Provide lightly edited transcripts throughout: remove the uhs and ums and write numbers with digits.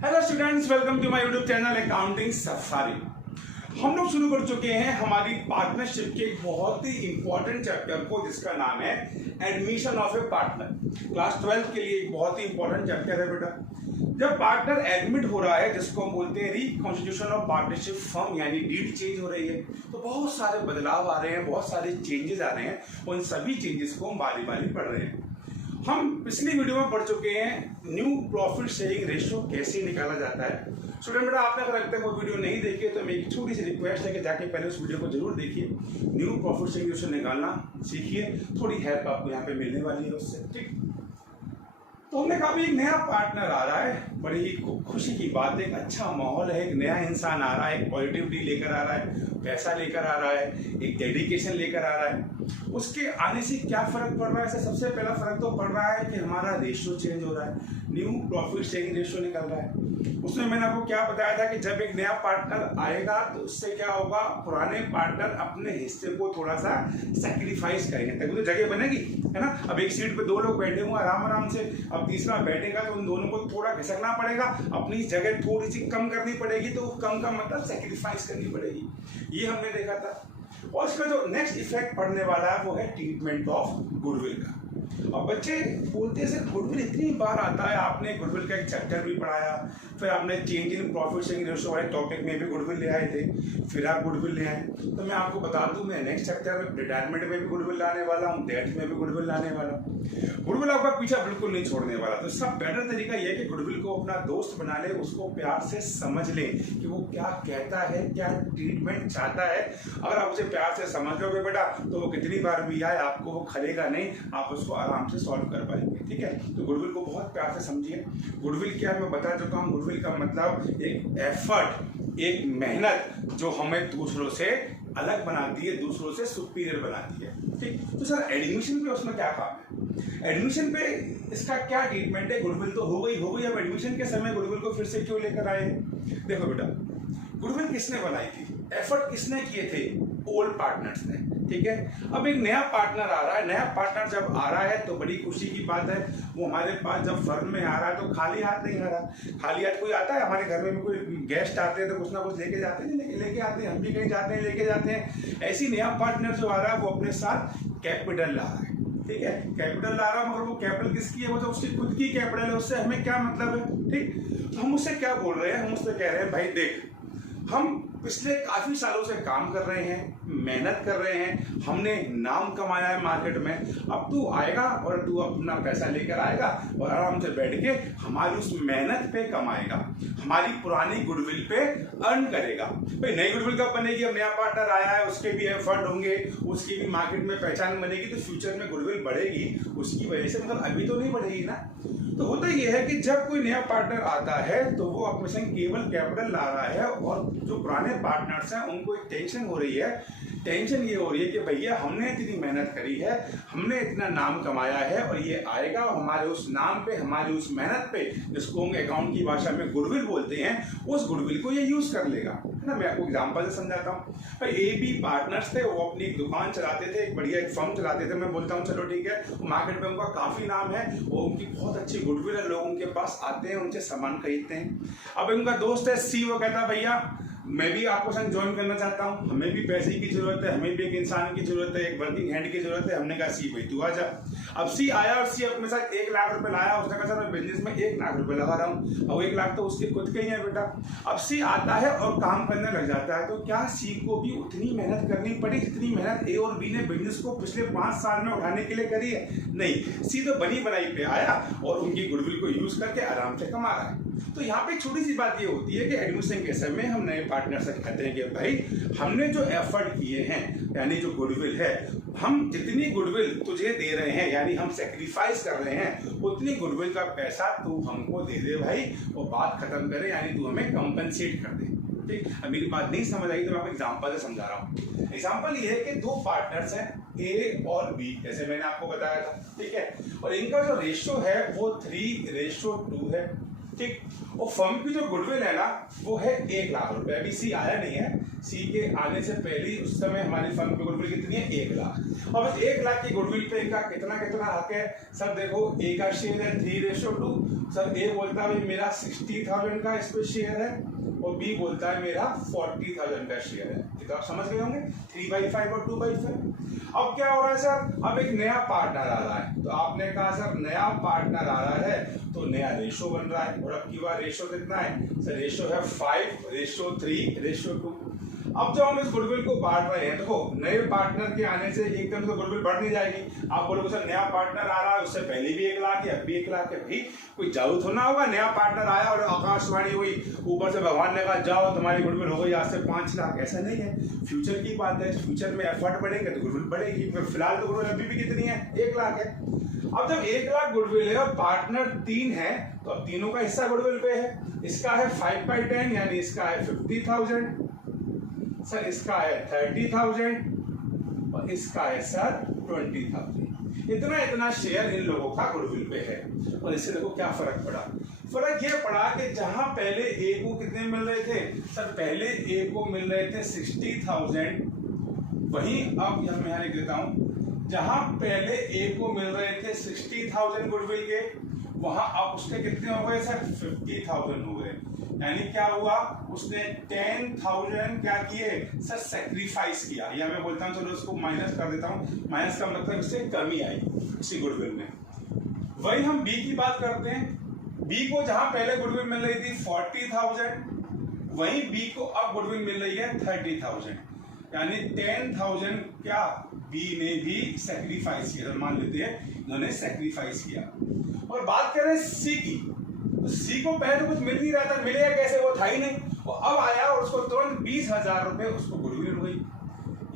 Hello students, welcome to my YouTube channel accounting safari. हम लोग शुरू कर चुके हैं हमारी पार्टनरशिप के एक बहुत ही इंपॉर्टेंट चैप्टर को, जिसका नाम है admission of A partner. Class 12 के लिए एक बहुत ही इंपॉर्टेंट चैप्टर है बेटा। जब पार्टनर एडमिट हो रहा है, जिसको हम बोलते हैं रिकॉन्स्टिट्यूशन ऑफ पार्टनरशिप फर्म, यानी डीड चेंज हो रही है, तो बहुत सारे बदलाव आ रहे हैं, बहुत सारे चेंजेस आ रहे हैं। उन सभी चेंजेस को हम बारी बारी पढ़ रहे हैं। हम पिछली वीडियो में पढ़ चुके हैं न्यू प्रॉफिट शेयरिंग रेशियो कैसे निकाला जाता है। स्टूडेंट बेटा, आपने अगर अब तक वो वीडियो नहीं देखी है तो मेरी एक छोटी सी रिक्वेस्ट है कि जाके पहले उस वीडियो को जरूर देखिए। न्यू प्रॉफिट शेयरिंग रेशियो निकालना सीखिए, थोड़ी हेल्प आपको यहाँ पे मिलने वाली है उससे। ठीक, तो हमने कहा एक नया पार्टनर आ रहा है, बड़ी ही खुशी की बात है, एक अच्छा माहौल है, एक नया इंसान आ रहा है, एक पॉजिटिविटी लेकर आ रहा है, पैसा लेकर आ रहा है, एक डेडिकेशन लेकर आ रहा है। उसके आने से क्या फर्क पड़ रहा है? सबसे पहला फर्क तो पड़ रहा है कि हमारा रेशियो चेंज हो रहा है, न्यू प्रॉफिट शेयरिंग रेशियो निकल रहा है। उसमें मैंने आपको क्या बताया था कि जब एक नया पार्टनर आएगा तो उससे क्या होगा, पुराने पार्टनर अपने हिस्से को थोड़ा सा सैक्रिफाइस करेंगे तभी तो जगह बनेगी, है ना। अब एक सीट पे दो लोग बैठे हुए आराम आराम से, अब तीसरा बैठेगा तो उन दोनों को थोड़ा घिसकना पड़ेगा, अपनी जगह थोड़ी सी कम करनी पड़ेगी, तो कम का मतलब सैक्रिफाइस करनी पड़ेगी। ये हमने देखा था। और इसका जो नेक्स्ट इफेक्ट पड़ने वाला है वो है ट्रीटमेंट ऑफ गुडविल का। अब बच्चे बोलते हैं सर गुडविल इतनी बार आता है, आपने गुडविल का एक चैप्टर भी पढ़ाया, फिर आपने change in profit sharing ratio वाले टॉपिक में भी गुडविल ले आए थे, फिर आप गुडविल ले आए। तो मैं आपको बता दूं, मैं नेक्स्ट चैप्टर में रिटायरमेंट में भी गुडविल लाने वाला हूँ, डेथ में भी गुडविल लाने वाला हूँ। गुडविल आपका पीछा बिल्कुल नहीं छोड़ने वाला। तो सब बेटर तरीका यह है कि गुडविल को अपना दोस्त बना ले, उसको प्यार से समझ ले कि वो क्या कहता है, क्या ट्रीटमेंट चाहता है। अगर आप उसे प्यार से समझ लोगे बेटा, तो वो कितनी बार भी आए आपको वो खलेगा नहीं, आप उसको आराम से सॉल्व कर पाएंगे। ठीक है, तो गुडविल को बहुत प्यार से समझिए। गुडविल क्या है मैं बता चुका हूँ। गुडविल का मतलब एक एफर्ट, एक मेहनत जो हमें दूसरों से अलग बनाती है, दूसरों से सुपीरियर बनाती है। ठीक, तो सर एडमिशन पे उसमें क्या काम है? एडमिशन पे इसका क्या ट्रीटमेंट है? गुडविल तो हो गई। अब एडमिशन के समय गुडविल को फिर से क्यों लेकर आए? देखो बेटा, गुडविल किसने बनाई थी, एफर्ट किसने किए थे? ओल्ड पार्टनर्स ने। ठीक है, अब एक नया पार्टनर आ रहा है। नया पार्टनर जब आ रहा है तो बड़ी खुशी की बात है, वो हमारे पास जब फर्म में आ रहा है तो खाली हाथ नहीं आ रहा। खाली हाथ कोई आता है? हमारे घर में भी कोई गेस्ट आते हैं तो कुछ ना कुछ लेके जाते हैं, लेके आते हैं, हम भी कहीं जाते हैं लेके जाते हैं। ऐसी नया पार्टनर जो आ रहा है वो अपने साथ कैपिटल ला रहा है। ठीक है, कैपिटल ला रहा है, मगर वो कैपिटल किसकी है? वो तो उसकी खुद की कैपिटल है, उससे हमें क्या मतलब है? ठीक, तो हम उससे क्या बोल रहे हैं? हम उससे कह रहे हैं भाई देख, हम पिछले काफी सालों से काम कर रहे हैं, मेहनत कर रहे हैं, हमने नाम कमाया है मार्केट में। अब तू आएगा और तू अपना पैसा लेकर आएगा और आराम से बैठ के हमारी उस मेहनत पे कमाएगा, हमारी पुरानी गुडविल पे अर्न करेगा। भाई नई गुडविल कब बनेगी? अब नया पार्टनर आया है, उसके भी एफर्ट होंगे, उसकी भी मार्केट में पहचान बनेगी, तो फ्यूचर में गुडविल बढ़ेगी उसकी वजह से, मतलब अभी तो नहीं बढ़ेगी ना। तो होता यह है कि जब कोई नया पार्टनर आता है तो वो अपने संग केवल कैपिटल ला रहा है, और जो पुराने पार्टनर्स हैं उनको एक टेंशन हो रही है। टेंशन ये हो रही है कि भैया हमने इतनी मेहनत करी है, हमने इतना नाम कमाया है, और ये आएगा और हमारे उस नाम पे, हमारी उस मेहनत पे, जिसको हम अकाउंट की भाषा में गुडविल बोलते हैं, उस गुडविल को ये यूज कर लेगा, है ना। मैं आपको एग्जांपल से समझाता हूँ। भाई ए बी पार्टनर्स थे, वो अपनी एक दुकान चलाते थे, एक बढ़िया एक फर्म चलाते थे। मैं बोलता हूँ चलो ठीक है, मार्केट में उनका काफी नाम है, वो उनकी बहुत अच्छी गुडविल है, लोग उनके पास आते हैं, उनसे सामान खरीदते हैं। अब उनका दोस्त है सी, वो कहता है भैया मैं भी आपको संग ज्वाइन करना चाहता हूँ, हमें भी पैसे की जरूरत है, हमें भी एक इंसान की जरूरत है, एक वर्किंग हैंड की जरूरत है। हमने कहा सी भाई तू आ जा। अब सी आया और सी अपने साथ 1 लाख रुपए लाया। उसने कहा सर मैं बिजनेस में 1 लाख रुपए लगा रहा हूँ, और 1 लाख तो उसके खुद के ही है बेटा। अब सी आता है और काम करने लग जाता है, तो क्या सी को भी उतनी मेहनत करनी पड़ी जितनी मेहनत ए और बी ने बिजनेस को पिछले 5 साल में उठाने के लिए करी है? नहीं, सी तो बनी बनाई पे आया और उनकी गुडविल को यूज करके आराम से कमा रहा है। तो यहाँ पे छोटी सी बात ये होती है कि एडमिशन के समय हम नए पार्टनर से कहते हैं कि भाई हमने जो एफर्ट किए हैं, यानी जो गुडविल है, हम जितनी गुडविल तुझे दे रहे हैं, यानी हम सेक्रीफाइस कर रहे हैं, उतनी गुडविल का पैसा तू हमको दे दे भाई, और बात खत्म करे, यानी तू हमें कंपनसेट कर दे। ठीक, अब मेरी बात नहीं समझ आई तो मैं आपको एग्जांपल से समझा रहा हूँ। एग्जांपल ये है कि 2 पार्टनर्स हैं ए और बी, जैसे मैंने आपको बताया था। ठीक है, और इनका जो रेशियो है वो 3:2 है। ठीक। और फर्म की जो गुडविल है ना वो है 1 लाख रुपए। अभी सी आया नहीं है, सी के आने से पहले उस समय हमारी फर्म की गुडविल कितनी है 1 लाख। और बस 1 लाख की गुडविल पे इनका कितना कितना हक है सर। देखो ए का शेयर है 3:2। सर ए बोलता है मेरा 60,000 का इस पे शेयर है और बी बोलता है मेरा 40,000 का शेयर है। ये तो आप समझ गए होंगे 3/5 और 2/5। अब क्या हो रहा है सर, अब एक नया पार्टनर आ रहा है। तो आपने कहा सर नया पार्टनर आ रहा है तो नया रेशो बन रहा है। और अब की बार रेशो कितना है सर, रेशो है 5:3:2। अब जब हम इस गुडविल को बांट रहे हैं, देखो नए पार्टनर के आने से एकदम से गुडविल बढ़ नहीं जाएगी। आप बोलोगे सर नया पार्टनर आ रहा है, उससे पहले भी 1 लाख है, अब भी 1 लाख है। भाई कोई जादू थोड़ा होगा, नया पार्टनर आया और आकाशवाणी हुई, ऊपर से भगवान ने कहा जाओ तुम्हारी गुडविल हो गई आज से 5 लाख। ऐसा नहीं है, फ्यूचर की बात है। फ्यूचर में एफर्ट बढ़ेंगे तो गुडविल बढ़ेगी। फिलहाल तो गुडविल अभी भी कितनी है 1 लाख है। अब जब 1 लाख गुडविल है और पार्टनर 3 है तो अब तीनों का हिस्सा गुडविल पे है। इसका है 5/10 यानी इसका है 50,000 सर, इसका है 30,000 और इसका है सर 20,000। इतना शेयर इन लोगों का गुडविल पे है। और इससे देखो क्या फर्क पड़ा। फर्क ये पड़ा कि जहां पहले ए को कितने मिल रहे थे सर, पहले ए को मिल रहे थे 60,000, वहीं अब मैं लिख देता हूं, जहां पहले ए को मिल रहे थे 60,000 गुडविल के, वहां अब उसके कितने हो गए सर 50,000 हो गए। यानी क्या हुआ, उसने 10,000 क्या किए सर सैक्रिफाइस किया। या मैं बोलता हूं चलो उसको माइनस कर देता हूं, माइनस का मतलब इससे कमी आई इसी गुडविल में। वही हम बी की बात करते हैं। बी को जहां पहले गुडविल मिल रही थी 40,000, वहीं बी को अब गुडविल मिल रही है 30,000। यानी 10,000 क्या बी ने भी सैक्रिफाइस किया। मान लेते हैं इन्होंने सैक्रिफाइस किया। और बात करें सी की, तो सी को पहले तो कुछ मिल नहीं रहा था, मिलेगा कैसे, वो था ही नहीं। वो अब आया और उसको तुरंत 20,000 रुपए उसको गुडविल हो गई।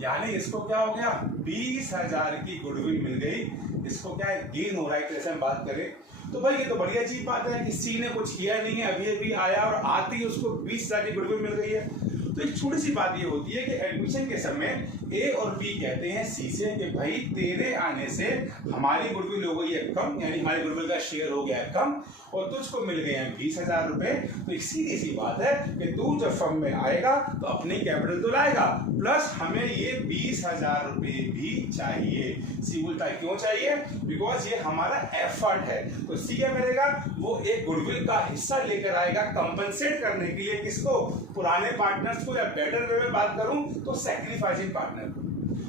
यानी इसको क्या हो गया 20,000 की गुडविल मिल गई। इसको क्या है गेन हो रहा है। जैसे हम बात करें तो भाई ये तो बड़ी अजीब बात है कि सी ने कुछ किया नहीं है, अभी अभी आया और आते ही उसको 20,000 की गुडविल मिल गई है। तो एक छोटी सी बात ये होती है कि एडमिशन के समय ए और बी कहते हैं सी से कि भाई तेरे आने से हमारी गुडविल हो गई है कम, यानी हमारी गुडविल का शेयर हो गया है कम और तुझको मिल गए हैं 20,000 रुपए। तो एक सीधी सी बात है कि तू जब फर्म में आएगा तो अपनी कैपिटल तो लाएगा, प्लस हमें ये 20,000 रुपए भी चाहिए। सी बोलता है क्यों चाहिए, बिकॉज ये हमारा एफर्ट है। तो सी क्या करेगा, वो एक गुडविल का हिस्सा लेकर आएगा कंपनसेट करने के लिए किसको, पुराने पार्टनर्स को, या बेटर वे में बात करूं तो सैक्रिफाइसिंग पार्टनर।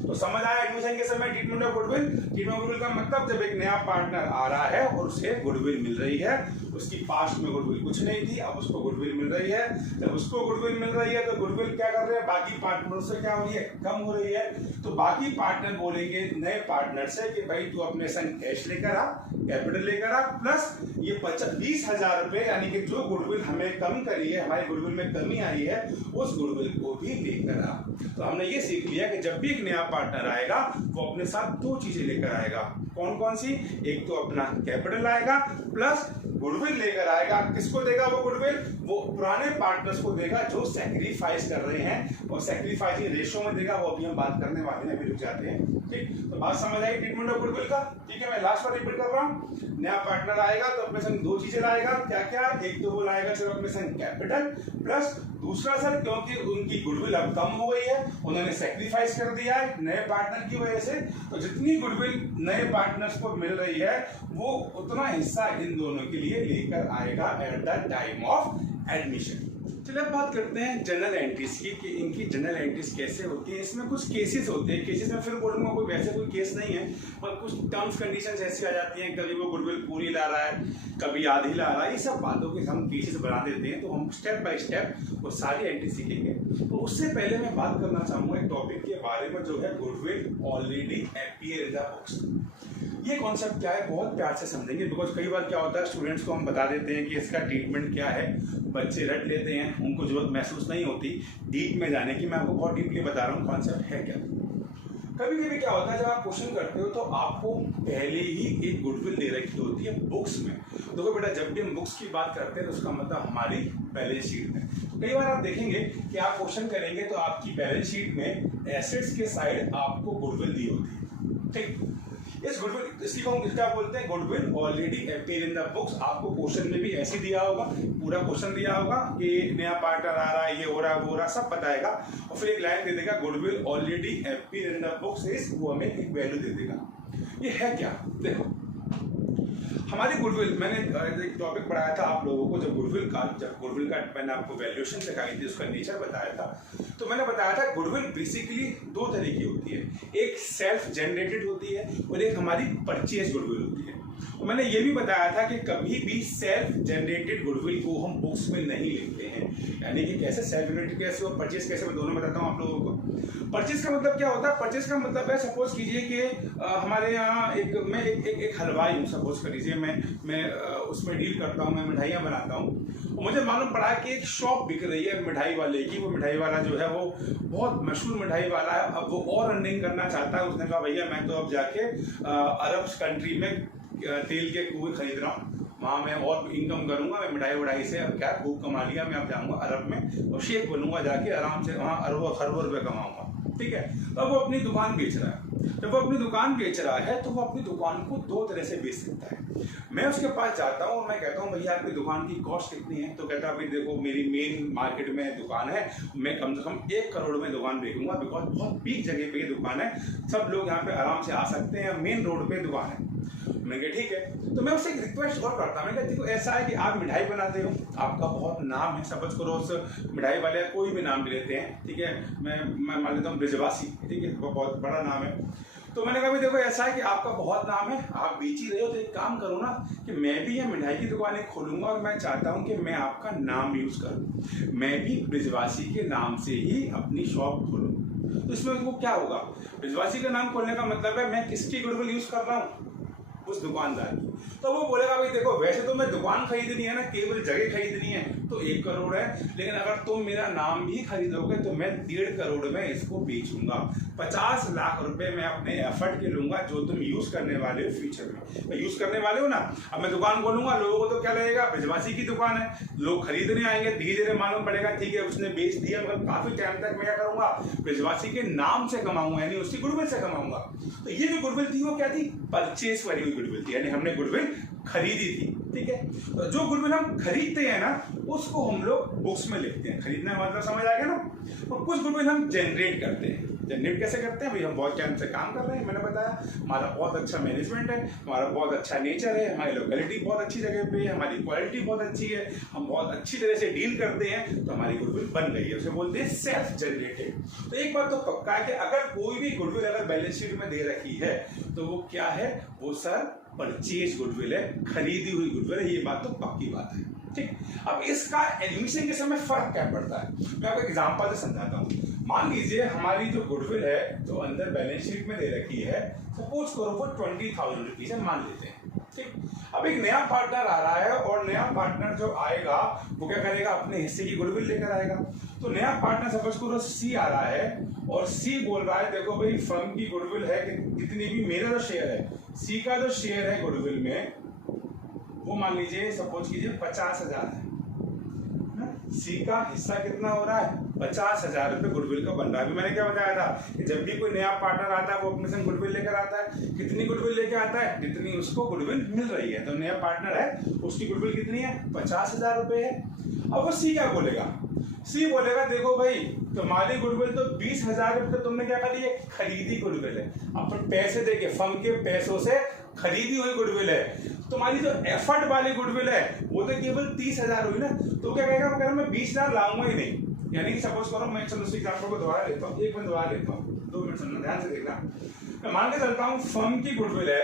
तो समझ आया एडमिशन के समय treatment of goodwill. Treatment of goodwill का मतलब जब एक नया पार्टनर आ रहा है और उसे गुडविल मिल रही है, उसकी पास्ट में गुडविल कुछ नहीं थी, अब उसको गुडविल मिल रही है। जब उसको गुडविल मिल रही है तो गुडविल क्या कर रहे हैं, बाकी पार्टनर से क्या हो रही है, कम हो रही है। तो बाकी पार्टनर बोलेंगे नए पार्टनर से कि भाई तू अपने संग कैश लेकर आ, कैपिटल लेकर आ, प्लस ये 20,000 रुपए यानी कि जो गुडविल हमें कम करी है, हमारी गुडविल में कमी आई है, उस गुडविल को भी लेकर आ। तो हमने ये सीख लिया कि जब भी एक नया पार्टनर आएगा वो अपने साथ 2 चीजें लेकर आएगा। कौन कौन सी, एक तो अपना कैपिटल आएगा प्लस गुडविल लेकर आएगा। किसको देगा वो गुडविल, वो पुराने पार्टनर्स को देगा जो सैक्रिफाइस कर रहे हैं, और सैक्रिफाइसिंग रेशियो में देगा, वो अभी हम बात करने वाले हैं, अभी रुक जाते हैं। ठीक, तो बात समझ आई ट्रीटमेंट ऑफ गुडविल का। ठीक है, मैं लास्ट बार रिपीट कर रहा हूँ। नया पार्टनर आएगा तो अपने संग 2 चीजें लाएगा। क्या क्या, एक तो वो लाएगा सिर्फ अपने संग कैपिटल, प्लस दूसरा सर क्योंकि उनकी गुडविल अब कम हो गई है, उन्होंने सैक्रिफाइस कर दिया है नए पार्टनर की वजह से, तो जितनी गुडविल नए पार्टनर्स को मिल रही है वो उतना हिस्सा इन दोनों के लिए लेकर आएगा at the time of admission. चलिए अब बात करते हैं जनरल एंट्रीज की कि इनकी जनरल एंट्रीज कैसे होती है। इसमें कुछ केसेस होते हैं, केसेस में फिर बोलूंगा कोई वैसे कोई केस नहीं है, पर कुछ टर्म्स कंडीशंस ऐसी आ जाती हैं, कभी वो गुडविल पूरी ला रहा है, कभी आधी ला रहा है, ये सब बातों के हम केसेस बना देते हैं। तो हम स्टेप बाय स्टेप वो सारी एंट्री सीखेंगे। तो उससे पहले मैं बात करना चाहूंगा एक टॉपिक के बारे में जो है goodwill already appear in the books. ये कॉन्सेप्ट क्या है बहुत प्यार से समझेंगे, बिकॉज कई बार क्या होता है स्टूडेंट्स को हम बता देते हैं कि इसका ट्रीटमेंट क्या है, बच्चे रट लेते हैं, उनको जरूरत महसूस नहीं होती डीप में जाने की। मैं आपको बहुत डीपली बता रहा हूँ कॉन्सेप्ट है क्या। कभी कभी क्या होता है जब आप क्वेश्चन करते हो तो आपको पहले ही एक गुडविल दे रखी होती है बुक्स में। देखो बेटा, जब भी हम बुक्स की बात करते हैं तो उसका मतलब हमारी बैलेंस शीट में। कई बार आप देखेंगे कि आप क्वेश्चन करेंगे तो आपकी बैलेंस शीट में एसेट्स के साइड आपको गुडविल दी होती है। ठीक, इस गुडविल, इसी को हम क्या बोलते हैं, goodwill already appear in the books. आपको क्वेश्चन में भी ऐसे दिया होगा, पूरा क्वेश्चन दिया होगा कि नया पार्टनर आ रहा है, ये हो रहा है, वो हो रहा है, सब बताएगा और फिर एक लाइन दे देगा goodwill already appear in the books is, वो हमें एक वैल्यू दे देगा। ये है क्या, देखो हमारी गुडविल, मैंने एक टॉपिक पढ़ाया था आप लोगों को, जब गुडविल का मैंने आपको वैल्यूएशन सिखाई थी, उसका नेचर बताया था, तो मैंने बताया था गुडविल बेसिकली दो तरह की होती है, एक सेल्फ जनरेटेड होती है और एक हमारी परचेज गुडविल होती है। तो मैंने ये भी बताया था कि कभी भी सेल्फ जनरेटेड गुडविल को हम बुक्स में नहीं लिखते हैं, यानी कि कैसे सेल्फ जनरेटेड कैसे और परचेज कैसे, मैं दोनों बताता हूँ आप लोगों को। परचेज का मतलब क्या होता है, परचेज का मतलब है, सपोज कीजिए कि हमारे यहाँ एक हलवाई हूँ, सपोज करिए मैं उसमें डील करता हूँ, मैं मिठाइयाँ बनाता हूँ, मुझे मालूम पड़ा कि एक शॉप बिक रही है मिठाई वाले की, वो मिठाई वाला जो है वो बहुत मशहूर मिठाई वाला है, अब वो और अर्निंग करना चाहता है। उसने कहा भैया मैं तो अब जाके अरब कंट्री में तेल के कुएं खरीद रहा हूँ, वहाँ मैं और इनकम करूंगा, मैं मिठाई वढ़ाई से अब क्या खूब कमा लिया, मैं अब जाऊंगा अरब में और शेख बनूंगा, जाके आराम से वहाँ अरबों खरबों रुपये कमाऊंगा। ठीक है, तो अब वो अपनी दुकान बेच रहा है। जब वो अपनी दुकान बेच रहा है तो वो अपनी दुकान को दो तरह से बेच सकता है। मैं उसके पास जाता हूँ और मैं कहता हूँ भैया आपकी दुकान की कॉस्ट कितनी है, तो कहता है भाई देखो मेरी मेन मार्केट में दुकान है, मैं कम से कम 1 करोड़ में दुकान बेचूंगा, बिकॉज बहुत पीक जगह पे ये दुकान है, सब लोग यहाँ पे आराम से आ सकते हैं, मेन रोड पे दुकान है। मैंने कहा ठीक है, तो मैं उससे एक रिक्वेस्ट और करता हूँ, मैंने कहा देखो ऐसा है कि आप मिठाई बनाते हो, आपका बहुत नाम है, सपोज करो उस मिठाई वाले कोई भी नाम भी लेते हैं, ठीक है, मैं मान लेता हूँ ब्रिजवासी, ठीक है, बहुत बड़ा नाम है। तो मैंने कहा भाई देखो ऐसा है कि आपका बहुत नाम है, आप बेच ही रहे हो, तो एक काम करो ना कि मैं भी ये मिठाई की दुकानें खोलूंगा और मैं चाहता हूँ कि मैं आपका नाम यूज करूँ, मैं भी ब्रिजवासी के नाम से ही अपनी शॉप खोलूँ। तो इसमें वो क्या होगा, ब्रिजवासी का नाम खोलने का मतलब है मैं किसकी गुडविल यूज कर रहा हूँ, उस दुकानदार की। तो वो बोलेगा भाई देखो वैसे तो मैं दुकान खरीदनी है ना, केवल जगह खरीदनी है तो 1 करोड़ है, लेकिन अगर तुम मेरा नाम भी खरीदोगे तो मैं 1.5 करोड़ में इसको बेचूंगा, 50 लाख रुपए मैं अपने एफर्ट के लूंगा जो तुम यूज करने वाले हो फ्यूचर में, यूज करने वाले हो ना। अब मैं दुकान खोलूंगा, लोगों को तो क्या लगेगा ब्रिजवासी की दुकान है, लोग खरीदने आएंगे, धीरे धीरे मालूम पड़ेगा ठीक है उसने बेच दिया, मगर काफी टाइम तक मैं क्या करूंगा, ब्रिजवासी के नाम से कमाऊंगा, यानी उसकी गुडविल से कमाऊंगा। तो ये जो गुडविल थी वो क्या थी, परचेस वाली हुई गुडविल थी, यानी हमने गुडविल खरीदी थी। ठीक है, तो जो गुडविल हम खरीदते हैं ना उसको हम लोग बुक्स में लिखते हैं, खरीदने का मतलब समझ आ गया ना। और कुछ गुडविल हम जनरेट करते हैं। जनरेट कैसे करते हैं भाई, हम बहुत टाइम से काम कर रहे हैं, मैंने बताया हमारा बहुत अच्छा मैनेजमेंट है, हमारा बहुत अच्छा नेचर है, हमारी लोकेलिटी बहुत अच्छी जगह पे है, हमारी क्वालिटी बहुत अच्छी है, हम बहुत अच्छी तरह से डील करते हैं, तो हमारी गुडविल बन गई है, उसे बोलते हैं सेल्फ जनरेटेड। तो एक बात तो पक्का है कि अगर कोई भी गुडविल अगर बैलेंस शीट में दे रखी है तो वो क्या है, वो सर परचेज गुडविल है, खरीदी हुई गुडविल है, ये बात तो पक्की बात है। ठीक, अब इसका एडमिशन के समय फर्क क्या पड़ता है, मैं आपको एग्जांपल से समझाता हूँ। मान लीजिए हमारी जो गुडविल है जो अंदर बैलेंस शीट में दे रखी है, सपोज करो वो 20,000 रुपीज है, मान लेते हैं। ठीक, अब एक नया पार्टनर आ रहा है और नया पार्टनर जो आएगा वो क्या करेगा, अपने हिस्से की गुडविल लेकर आएगा। तो नया पार्टनर सपोज करो सी आ रहा है और सी बोल रहा है देखो भाई फर्म की गुडविल है कि जितनी भी मेरा जो शेयर है, सी का जो शेयर है गुडविल में वो मान लीजिए सपोज कीजिए 50,000 है, सी का हिस्सा कितना हो रहा है, 50,000 रुपए गुडविल का बन रहा है। अभी मैंने क्या बताया था कि जब भी कोई नया पार्टनर आता है वो अपने संग गुडविल लेकर आता है, कितनी गुडविल लेकर आता है, जितनी उसको गुडविल मिल रही है। तो नया पार्टनर है उसकी गुडविल कितनी है, 50,000 रुपए है। अब वो सी क्या बोलेगा, सी बोलेगा देखो भाई तुम्हारी गुडविल तो 20,000 रुपए तुमने क्या कर लिया, खरीदी गुडविल है, अपन पैसे देके फर्म के पैसों से खरीदी हुई गुडविल है। तुम्हारी जो एफर्ट वाली गुडविल है वो तो केवल 30,000 हुई ना, तो क्या कहेगा, वो कह रहा मैं 20,000 लाऊंगा ही नहीं। यानी कि सपोज करो मैं चलो उस एग्जांपल को दोबारा लेता हूँ, एक मिनट दोबारा लेता हूँ, 2 मिनट सुनना ध्यान से देखना। मैं मान के चलता हूँ फर्म की गुडविल है,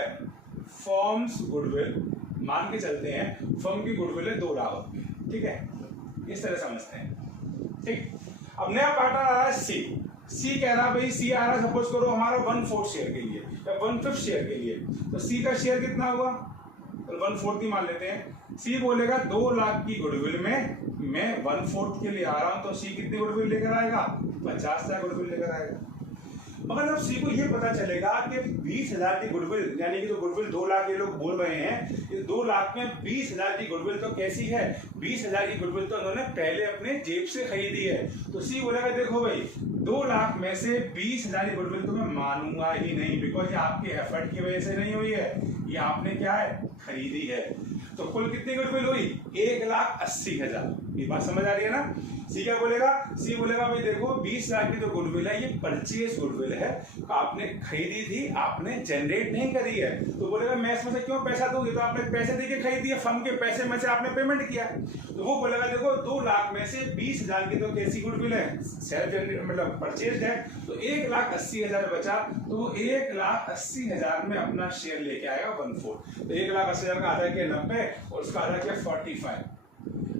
फर्म्स गुडविल मान के चलते हैं, फर्म की गुडविल है 2 लाख रुपए। ठीक है, इस तरह समझते हैं। ठीक, अब नया पार्टनर आ रहा है सी कह रहा भाई, सी आ रहा है सपोज करो हमारा 1/4 शेयर के लिए या 1/5 शेयर के लिए, तो सी का शेयर कितना हुआ, तो 1/4 ही मान लेते हैं। सी बोलेगा 2 लाख की गुडविल में मैं 1/4 के लिए आ रहा हूं, तो सी कितनी गुडविल लेकर आएगा, 50,000 गुडविल लेकर आएगा। मगर जब सी को ये पता चलेगा कि 20,000 की गुडविल, यानी कि जो गुडविल 2 लाख ये लोग बोल रहे हैं, इस 2 लाख में 20,000 की गुडविल तो कैसी है, 20,000 की गुडविल तो उन्होंने पहले अपने जेब से खरीदी है। तो सी बोलेगा देखो भाई 2 लाख में से 20,000 की गुडविल तो मैं मानूंगा ही नहीं, बिकॉज ये आपके एफर्ट की वजह से नहीं हुई है, ये आपने क्या है, खरीदी है। तो कुल कितनी गुडविल हुई, 1,80,000। ये बात समझ आ रही है ना। सी क्या बोलेगा, सी बोलेगा भाई देखो 20,000 की जो गुडविल है ये परचेज गुडविल है, आपने खरीदी थी, आपने जनरेट नहीं करी है। तो बोलेगा मैं इसमें से क्यों पैसा दूं, ये तो आपने पैसे देके खरीदी है, फर्म के पैसे में से आपने पेमेंट किया। तो वो बोलेगा देखो 2 लाख में से 20,000 की तो कैसी गुडविल है, सेल्फ जनरेट मतलब परचेज है, तो 1,80,000 बचा, तो वो 1,80,000 में अपना शेयर लेके आएगा 1/4। तो 1,80,000 का आधा किया 90 और उसका आधा किया 45।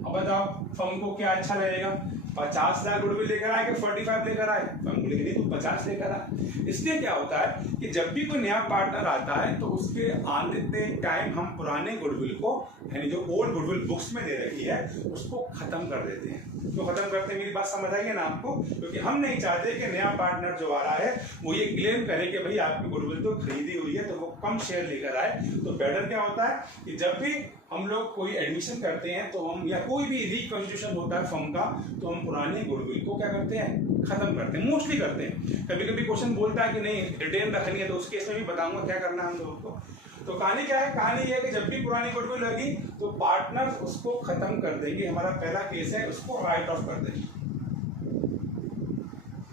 अब बताओ फर्म को क्या अच्छा लगेगा, 50,000 गुडविल लेकर आए कि 45 लेकर आए, फर्म को लेकर नहीं तो 50 लेकर आए। इसलिए क्या होता है कि जब भी कोई नया पार्टनर आता है तो उसके आने टाइम हम पुराने गुडविल को, यानी जो ओल्ड गुडविल बुक्स में दे रखी है उसको खत्म कर देते हैं। तो खत्म करते हैं, मेरी बात समझ आई है ना आपको, क्योंकि हम नहीं चाहते कि नया पार्टनर जो आ रहा है वो ये क्लेम करे कि भाई आपकी गुडविल तो खरीदी हुई है, तो वो कम शेयर लेकर आए। तो बेटर क्या होता है कि जब भी हम लोग कोई एडमिशन करते हैं तो हम, या कोई भी रिकॉन्स्टिट्यूशन होता है फर्म का, तो हम पुराने गुडविल को क्या करते हैं, खत्म करते हैं, मोस्टली करते हैं। कभी कभी क्वेश्चन बोलता है कि नहीं रिटेन रखनी है, तो उस केस में भी बताऊंगा क्या करना है हम लोगों को। तो कहानी क्या है, कहानी ये है कि जब भी पुरानी गुडविल लगी तो पार्टनर्स उसको खत्म कर देंगे। हमारा पहला केस है, उसको राइट ऑफ कर देंगे,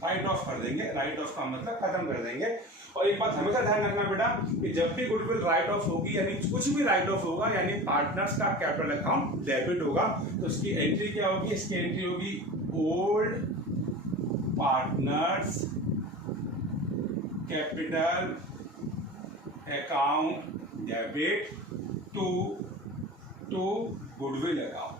राइट ऑफ कर देंगे। राइट ऑफ का मतलब खत्म कर देंगे। और एक बात हमेशा ध्यान रखना बेटा कि जब भी गुडविल राइट ऑफ होगी, यानी कुछ भी राइट ऑफ होगा, यानी पार्टनर्स का कैपिटल अकाउंट डेबिट होगा, तो उसकी एंट्री क्या होगी, इसकी एंट्री होगी old partners capital account debit to goodwill account.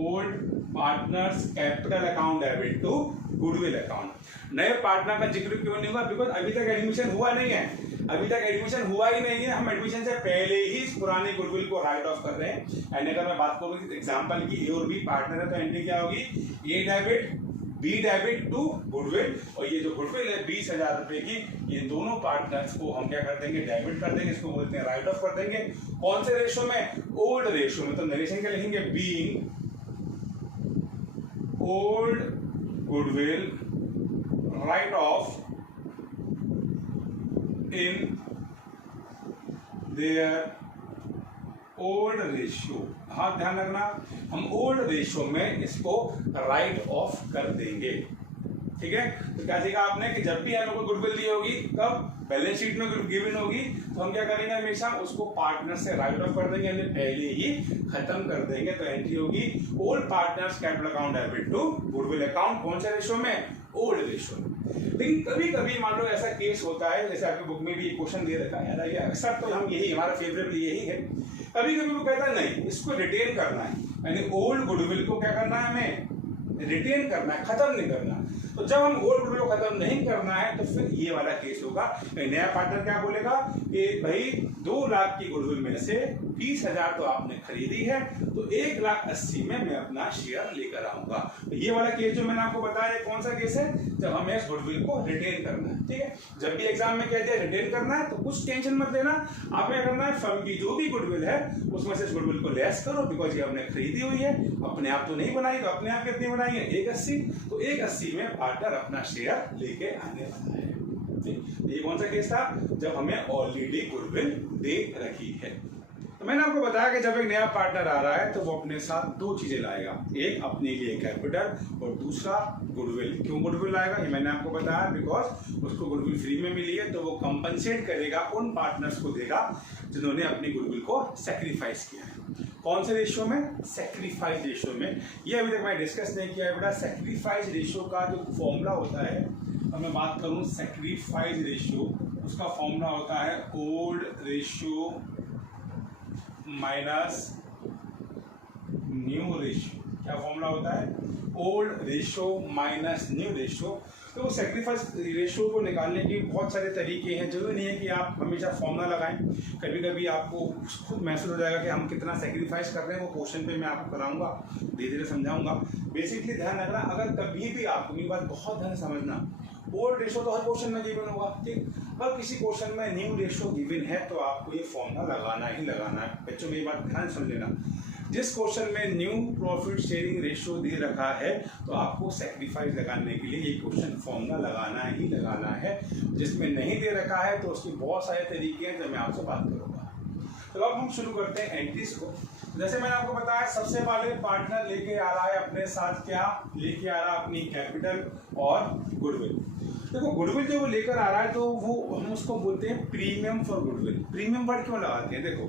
Old partners capital account debit to goodwill account. नए पार्टनर का जिक्र क्यों नहीं हुआ, बिकॉज अभी तक एडमिशन हुआ नहीं है, अभी तक एडमिशन हुआ ही नहीं है। हम एडमिशन से पहले ही इस पुराने गुडविल को राइट ऑफ कर रहे हैं। एंड अगर मैं बात करूँ एग्जांपल की, ए और बी पार्टनर है, तो एंट्री क्या होगी, A debit B debit to goodwill. और ये जो गुडविल है 20,000 रुपए की, ये दोनों पार्टनर्स को हम क्या कर देंगे, डेबिट कर देंगे, इसको बोलते हैं राइट ऑफ कर देंगे। कौन से रेशो में, ओल्ड रेशो में। तो नरेशन क्या लिखेंगे, being old goodwill write of in their old ratio. हाँ ध्यान रखना, हम ओल्ड रेशियो में इसको राइट ऑफ कर देंगे। ठीक है, तो क्या सीखा आपने कि जब भी हम लोग को गुडविल दी होगी, कब बैलेंस शीट में गिवन होगी, तो हम क्या करेंगे, हमेशा उसको पार्टनर से राइट ऑफ कर देंगे, यानी पहले ही खत्म कर देंगे। तो एंट्री होगी old partners capital account debit to goodwill account. कौन से रेशियो में, ओल्ड रेशियो में। लेकिन कभी कभी मान लो ऐसा केस होता है, जैसे आपकी बुक में भी क्वेश्चन दे रखा है, ये अक्सर तो हम यही, हमारा फेवरेट यही है, कभी कभी वो कहता है नहीं इसको रिटेन करना है, यानी ओल्ड गुडविल को क्या करना है, हमें रिटेन करना है, खत्म नहीं करना। तो जब हम ओल्ड गुडविल को खत्म नहीं करना है तो फिर ये वाला केस होगा। नया पार्टनर क्या बोलेगा कि भाई 2 लाख की गुडविल में से 20,000 तो आपने खरीदी है, तो 1,80,000 में मैं अपना शेयर लेकर आऊंगा। तो ये वाला केस जो मैंने आपको बताया कौन सा केस है, जब हमें इस गुडविल को रिटेन करना है। ठीक है, जब भी एग्जाम में कहते हैं रिटेन करना है तो कुछ टेंशन मत लेना, आपने करना है फर्म की जो भी गुडविल है उसमें से इस गुडविल को लेस करो, बिकॉज ये हमने खरीदी हुई है, अपने आप तो नहीं बनाई, तो अपने आप कितनी बनाई है, 1,80,000। तो 1,80,000 में पार्टनर अपना शेयर लेके आने वाला है। ये कौन सा केस था, जब हमें ऑलरेडी गुडविल दे रखी है। तो मैंने आपको बताया कि जब एक नया पार्टनर आ रहा है तो वो अपने साथ 2 चीजें लाएगा, एक अपने लिए कैपिटल और दूसरा गुडविल। क्यों गुडविल लाएगा, ये मैंने आपको बताया, बिकॉज उसको गुडविल फ्री में मिली है, तो वो कंपनसेट करेगा, उन पार्टनर्स को देगा जिन्होंने अपनी गुडविल को सेक्रीफाइस किया है। कौन से रेशियो में, सेक्रीफाइस रेशियो में। ये अभी तक मैं डिस्कस नहीं किया है बेटा। सेक्रीफाइस रेशियो का जो फॉर्मूला होता है, अब मैं बात करूं सेक्रीफाइस रेशियो, उसका फॉर्मूला होता है old ratio minus new ratio. क्या फॉर्मूला होता है, old ratio minus new ratio. तो सेक्रीफाइस रेशियो को निकालने के बहुत सारे तरीके हैं। जरूरी नहीं है कि आप हमेशा फॉर्मूला लगाएं, कभी कभी आपको खुद महसूस हो जाएगा कि हम कितना सेक्रीफाइस कर रहे हैं। वो क्वेश्चन पे मैं आपको कराऊंगा, धीरे धीरे समझाऊंगा। बेसिकली ध्यान रखना, अगर कभी भी आपको, मेरी बात बहुत ध्यान समझना, ओल्ड रेशियो तो हर क्वेश्चन में गिवन होगा, ठीक। अगर किसी क्वेश्चन में न्यू रेशियो गिवन है तो आपको ये फॉर्मूला लगाना ही लगाना है। बच्चों मेरी बात ध्यान सुन लेना, जिस क्वेश्चन में न्यू प्रॉफिट शेयरिंग रेशियो दे रखा है तो आपको सेक्रीफाइस लगाने के लिए ये क्वेश्चन फॉर्मूला लगाना ही लगाना है। जिसमें नहीं दे रखा है तो उसके बहुत सारे तरीके हैं, जब मैं आपसे बात करूंगा। तो अब हम शुरू करते हैं एंट्रीज को। जैसे मैंने आपको बताया, सबसे पहले पार्टनर लेके आ रहा है अपने साथ, क्या लेके आ रहा है, अपनी कैपिटल और गुडविल। देखो गुडविल जो वो लेकर आ रहा है तो वो हम उसको बोलते हैं premium for goodwill. Premium word क्यों लगाते हैं? देखो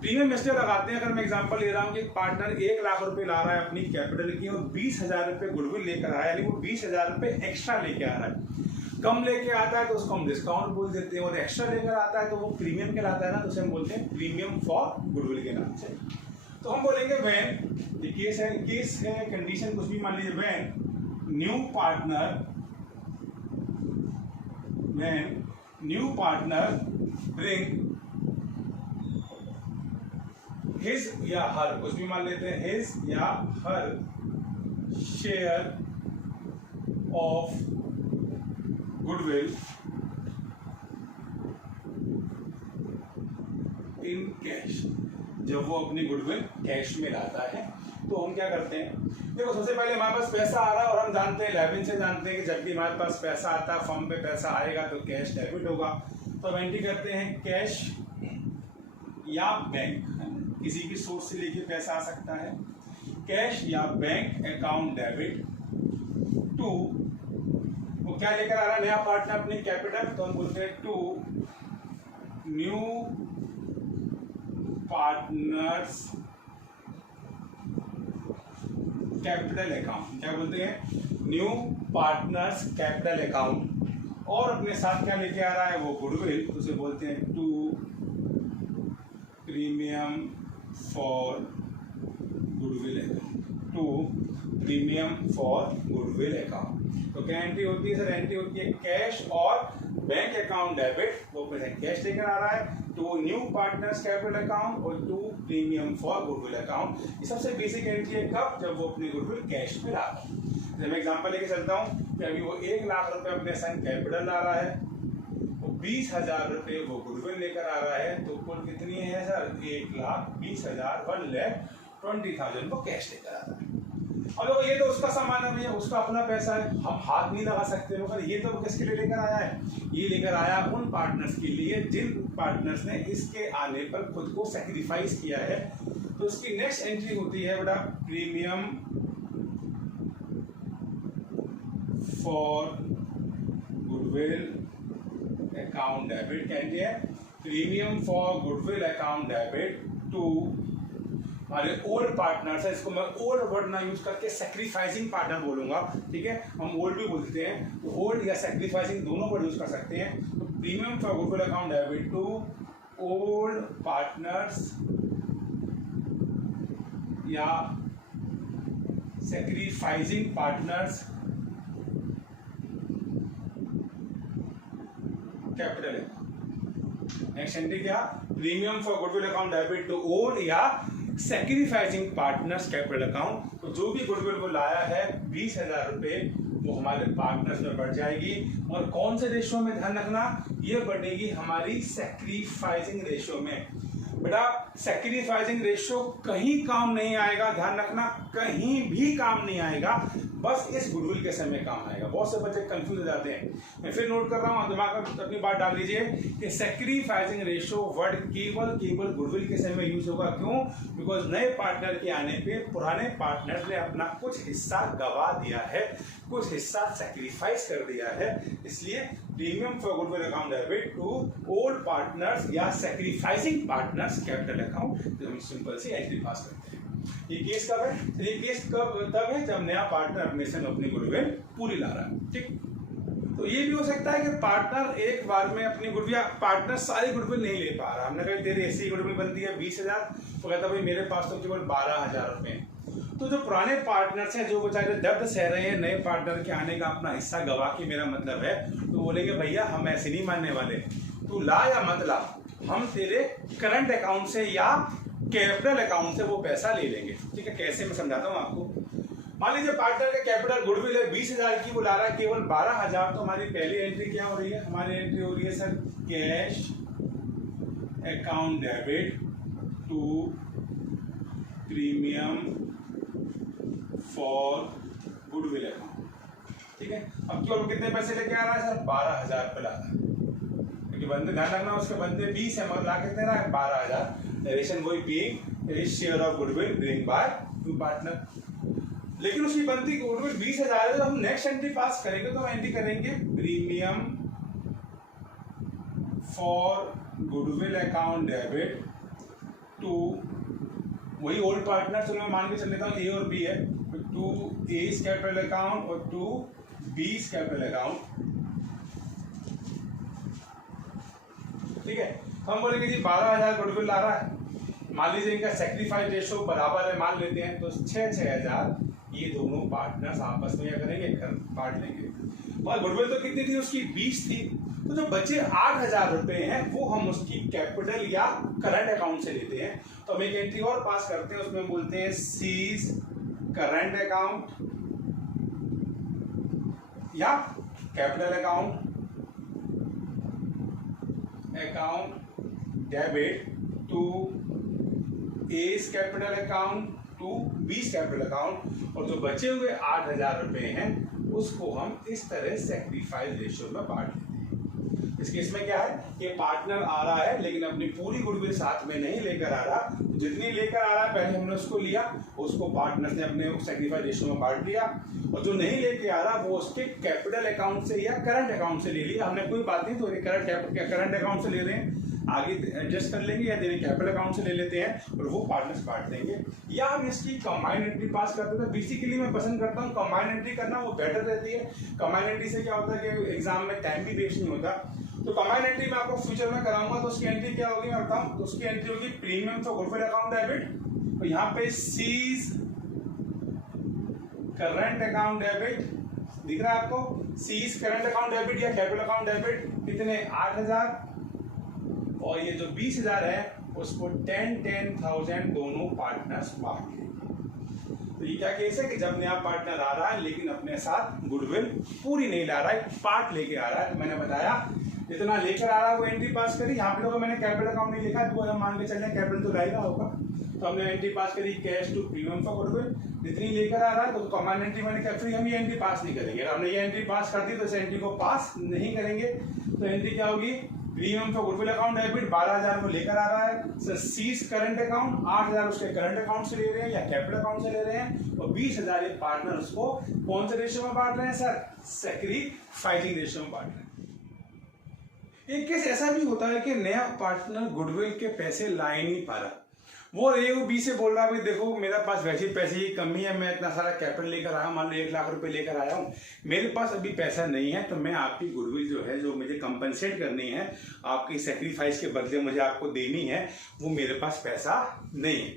प्रीमियम इसलिए लगाते हैं, अगर मैं एग्जांपल ले रहा हूँ कि पार्टनर 1 लाख रुपए ला रहा है अपनी कैपिटल की और 20,000 रुपए गुडविल लेकर आया, यानी वो 20,000 रुपए एक्स्ट्रा लेके आ रहा है। कम लेके आता है तो उसको हम डिस्काउंट बोल देते हैं, और एक्स्ट्रा लेकर आता है तो वो प्रीमियम कहलाता है ना, तो उसे हम बोलते हैं प्रीमियम फॉर गुडविल के नाम से। तो हम बोलेंगे व्हेन, ये केस है कंडीशन कुछ भी मान लीजिए, when new partner bring his या हर, कुछ भी मान लेते हैं, हिज या her share of goodwill in cash. जब वो अपनी गुडविल कैश में लाता है तो हम क्या करते हैं, देखो सबसे पहले हमारे पास पैसा आ रहा है और हम जानते हैं, लेविन से जानते हैं कि जब भी हमारे पास पैसा आता है, फर्म पे पैसा आएगा तो कैश डेबिट होगा। तो हम एंट्री करते हैं कैश या बैंक, किसी भी सोर्स से लेके पैसा आ सकता है, कैश या बैंक अकाउंट डेबिट टू, वो क्या लेकर आ रहा है, नया पार्टनर अपनी कैपिटल, तो हम बोलते हैं to new partners capital account. क्या बोलते हैं? New partners capital account. और अपने साथ क्या लेके आ रहा है, वो गुडविल, तो उसे बोलते हैं to premium for goodwill account, to premium for goodwill account. तो क्या एंट्री होती है सर? एंट्री होती है कैश और बैंक अकाउंट डेबिट, वो कैश लेकर आ रहा है, to new partners capital account और to premium for goodwill account. ये सबसे बेसिक एंट्री है, कब? जब वो अपनी गुडविल कैश में ला रहा है। मैं एग्जांपल लेके चलता हूँ कि अभी वो 1 लाख रुपए अपने संग कैपिटल ला रहा है, वो 20,000 रुपए वो गुडविल लेकर आ रहा है, तो कुल कितनी है सर? 1,20,000, 1,20,000 वो कैश लेकर आ रहा है। और ये तो उसका सामान है भैया, उसका अपना पैसा है, हम हाथ नहीं लगा सकते। मगर ये तो किसके लिए लेकर आया है? ये लेकर आया उन पार्टनर्स के लिए जिन पार्टनर्स ने इसके आने पर खुद को सैक्रिफाइस किया है। तो उसकी नेक्स्ट एंट्री होती है बेटा premium for goodwill account debit. क्या एंट्री है? Premium for goodwill account debit to हमारे ओल्ड पार्टनर्स है, इसको मैं ओल्ड वर्ड ना यूज करके सैक्रिफाइसिंग पार्टनर बोलूंगा, ठीक है। हम ओल्ड भी बोलते हैं, तो ओल्ड या सैक्रिफाइसिंग दोनों वर्ड यूज कर सकते हैं। तो premium for goodwill account debit to old partners या sacrificing partners capital. Next entry क्या? Premium for goodwill account debit to old या सैक्रिफाइसिंग पार्टनर्स कैपिटल अकाउंट। तो जो भी गुडविल को लाया है 20,000 रुपए, वो हमारे पार्टनर्स में बढ़ जाएगी। और कौन से रेशियो में? ध्यान रखना, ये बढ़ेगी हमारी सैक्रिफाइसिंग रेशियो में। बेटा सैक्रिफाइसिंग रेशियो कहीं काम नहीं आएगा, ध्यान रखना, कहीं भी काम नहीं आएगा, बस इस गुडविल के समय काम आएगा। बहुत से बच्चे कंफ्यूज हो जाते हैं। मैं फिर नोट कर रहा हूँ, दिमाग में अपनी बात डाल लीजिए कि सैक्रिफाइसिंग रेशियो वर्ड केवल गुडविल के समय यूज होगा। क्यों? बिकॉज नए पार्टनर के आने पे पुराने पार्टनर ने अपना कुछ हिस्सा गवा दिया है, कुछ हिस्सा सैक्रिफाइस कर दिया है, इसलिए premium for goodwill account debit to old partners या सैक्रिफाइसिंग पार्टनर्स कैपिटल अकाउंट। तो हम सिंपल सी एंट्री पास करते हैं। ये केस कब है? ये केस तब है जब नया पार्टनर अपने संग अपनी गुडविल पूरी ला रहा है, ठीक। तो ये भी हो सकता है कि पार्टनर एक बार में अपनी गुडविल, पार्टनर सारी गुडविल नहीं ले पा रहा। हमने कहा तेरी ऐसी गुडविल बनती है 20,000, तो कहता भाई मेरे पास तो केवल 12,000 रुपये हैं। तो जो पुराने पार्टनर्स हैं, जो बेचारे दर्द सह रहे हैं नए पार्टनर के आने का अपना हिस्सा गवा के, मेरा मतलब है, तो बोलेंगे भैया हम ऐसे नहीं मानने वाले, तू ला या मत ला, हम तेरे करंट अकाउंट से या कैपिटल अकाउंट से वो पैसा ले लेंगे। ठीक है, कैसे मैं समझाता हूँ आपको। मान लीजिए पार्टनर का कैपिटल गुडविल है 20,000 की, वो ला रहा है केवल 12,000, तो हमारी पहली एंट्री क्या हो रही है? हमारी एंट्री हो रही है sir cash account debit to premium for goodwill account. ठीक है, अब केवल कितने पैसे लेके आ रहा है सर? 12,000 रुपये ला रहा है, क्योंकि बंदे ध्यान रखना उसके बंदे 20 है मगर ला कितने रहा है? 12,000। नरेशन वही being share of goodwill billing by two partner. लेकिन उसकी बनती गुडविल 20,000 है, तो हम नेक्स्ट एंट्री पास करेंगे तो हम एंट्री करेंगे premium for goodwill account debit to, वही ओल्ड पार्टनर, चलो मैं मान के चल लेता हूँ ए और बी है, टू एज कैपिटल अकाउंट और टू बीज कैपिटल अकाउंट। ठीक है, हम बोलेंगे जी 12,000 गुडविल ला रहा है, मान लीजिए इनका सेक्रीफाइस रेशो बराबर है, मान लेते हैं, तो 6,000 ये दोनों पार्टनर्स आपस में क्या करेंगे? बांट लेंगे। और गुडविल तो कितनी थी उसकी? 20 थी, तो जो बचे 8,000 रुपए हैं वो हम उसकी कैपिटल या करंट अकाउंट से लेते हैं। तो हम एक एंट्री और पास करते हैं, उसमें बोलते हैं सीज करंट अकाउंट या capital account debit to A's capital account to B's capital account, और जो बचे हुए 8,000 रुपए हैं उसको हम इस तरह सेक्रीफाइस रेशियो में बांट लेते हैं। इस केस में क्या है, ये पार्टनर आ रहा है लेकिन अपनी पूरी गुडविल साथ में नहीं लेकर आ रहा, जितनी लेकर आ रहा है पहले हमने उसको लिया, उसको पार्टनर ने अपने सेक्रीफाइस रेशियो में बांट लिया, और जो नहीं लेके आ रहा वो उसके कैपिटल अकाउंट से या करंट अकाउंट से ले लिया। हमने कोई बात नहीं, तो करंट अकाउंट से ले रहे हैं, आगे एडजस्ट कर लेंगे, या देने कैपिटल अकाउंट से ले लेते हैं और वो पार्टनर्स बांट देंगे, या हम इसकी कंबाइंड एंट्री पास करते हैं। बेसिकली मैं पसंद करता हूँ कंबाइंड एंट्री करना, वो बेटर रहती है। कंबाइंड एंट्री से क्या होता है कि एग्जाम में टाइम भी वेस्ट नहीं होता। तो कंबाइंड एंट्री मैं आपको फ्यूचर में कराऊंगा, तो उसकी एंट्री क्या होगी मैं बताऊं, तो उसकी एंट्री होगी premium for goodwill account debit, तो यहाँ पे सीज करंट अकाउंट डेबिट दिख रहा है आपको, सीज करंट अकाउंट डेबिट या कैपिटल अकाउंट डेबिट कितने? 8,000, और ये जो 20,000 है उसको 10,000 दोनों पार्टनर्स बांट लेंगे। तो ये क्या केस है कि जब नया पार्टनर आ रहा है लेकिन अपने साथ गुडविल पूरी नहीं ला रहा है, पार्ट लेके आ रहा है, तो मैंने बताया जितना लेकर आ रहा है वो एंट्री पास करी। यहाँ पे तो मैंने कैपिटल अकाउंट नहीं लिखा, तो हम मान के चल रहे कैपिटल तो लाएगा होगा, तो हमने एंट्री पास करी cash to premium for goodwill, जितनी लेकर आ रहा है, तो कमांड एंट्री मैंने क्या, फिर हम ये एंट्री पास नहीं करेंगे। हमने ये एंट्री पास कर दी तो इस एंट्री को पास नहीं करेंगे, तो एंट्री क्या होगी? Premium for goodwill account debit 12,000 को लेकर आ रहा है, सर सीज करंट अकाउंट 8,000 उसके करंट अकाउंट से ले रहे हैं या कैपिटल अकाउंट से ले रहे हैं, और 20,000 ये पार्टनर उसको कौन से रेशियो में बांट रहे हैं सर? सेक्रीफाइसिंग रेशियो में बांट रहे हैं। एक केस ऐसा भी होता है कि नया पार्टनर गुडविल के पैसे ला ही नहीं पा रहा, वो ए और बी से बोल रहा है भाई देखो मेरे पास वैसे पैसे की कमी है, मैं इतना सारा कैपिटल लेकर आया हूँ, मान लो 1 लाख रुपए लेकर आया हूँ, मेरे पास अभी पैसा नहीं है, तो मैं आपकी गुडविल जो है, जो मुझे कंपनसेट करनी है, आपकी सेक्रीफाइस के बदले मुझे आपको देनी है, वो मेरे पास पैसा नहीं है।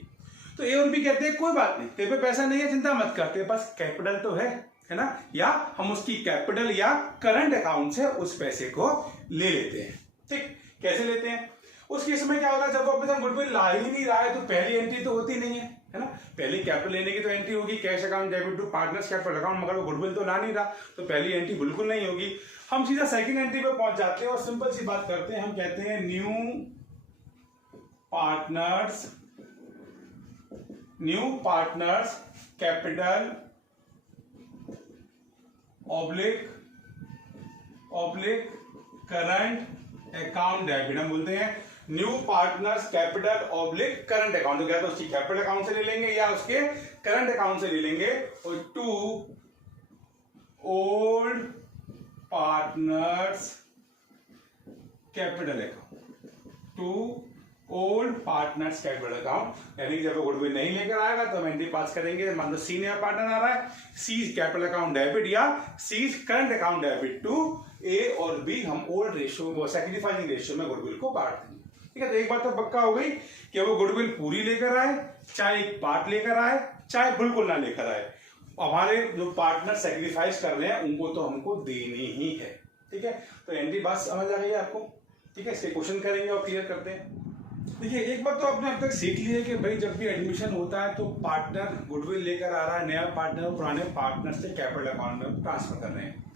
तो ए और बी कहते हैं कोई बात नहीं, तेरे पे पैसा नहीं है, चिंता मत कर, तेरे पास कैपिटल तो है ना, या हम उसकी कैपिटल या करंट अकाउंट से उस पैसे को ले लेते हैं। ठीक, कैसे लेते हैं? उस केस में क्या होगा, जब वो अपने गुडविल ला ही नहीं रहा है तो पहली एंट्री तो होती नहीं है ना, पहली कैपिटल लेने की तो एंट्री होगी cash account debit to partners capital account, मगर वो गुडविल तो ला नहीं रहा, तो पहली एंट्री बिल्कुल नहीं होगी। हम सीधा सेकंड एंट्री पे पहुंच जाते हैं और सिंपल सी बात करते हैं, हम कहते हैं new partners capital oblique current account debit, हम बोलते हैं new partners capital oblique current account, तो क्या तो उसकी कैपिटल अकाउंट से ले लेंगे या उसके करंट अकाउंट से ले लेंगे, और to old partners capital account, to old partners capital account, यानी कि जब वो गुडविल नहीं लेकर आएगा तो हम एंट्री पास करेंगे, मान लो सी नया पार्टनर आ रहा है, सीज कैपिटल अकाउंट डेबिट या C's current account debit to A और बी, हम ओल्ड रेशियो वो सेक्रीफाइसिंग रेशियो में गुडविल को बांट देंगे। ठीक है, तो एक बात तो पक्का हो गई कि वो गुडविल पूरी लेकर आए, चाहे एक पार्ट लेकर आए, चाहे बिल्कुल ना लेकर आए, हमारे जो पार्टनर सेक्रीफाइस कर रहे हैं उनको तो हमको देनी ही है। ठीक है, तो एंट्री बात समझ आ गई आपको। ठीक है, इसके क्वेश्चन करेंगे और क्लियर करते हैं। देखिए, एक बात तो आपने अब तक सीख ली है कि भाई जब भी एडमिशन होता है तो पार्टनर गुडविल लेकर आ रहा है, नया पार्टनर पुराने पार्टनर से कैपिटल अकाउंट में ट्रांसफर कर रहे हैं।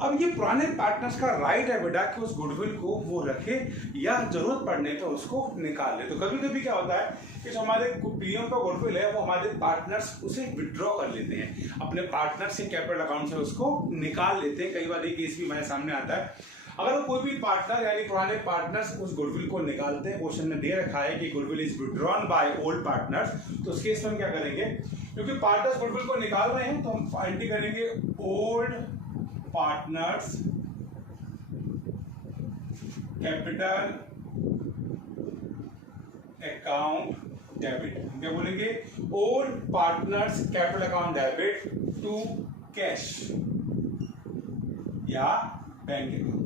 अब ये पुराने पार्टनर्स का राइट है बेटा कि उस गुडविल को वो रखे या जरूरत पड़ने पे उसको निकाल ले। तो कभी कभी क्या होता है कि जो हमारे प्रीमियम का गुडविल है वो हमारे पार्टनर्स उसे विड्रॉ कर लेते हैं, अपने पार्टनर से कैपिटल अकाउंट से उसको निकाल लेते हैं। कई बार ये केस भी हमारे सामने आता है। अगर कोई भी पार्टनर यानी पुराने पार्टनर्स उस गुडविल को निकालते हैं, क्वेश्चन में दे रखा है कि goodwill is withdrawn by old partners, तो उस केस में हम क्या करेंगे, क्योंकि पार्टनर्स गुडविल को निकाल रहे हैं तो हम एंट्री करेंगे old partners capital account debit. क्या बोलेंगे, old partners capital account debit to cash या बैंक अकाउंट।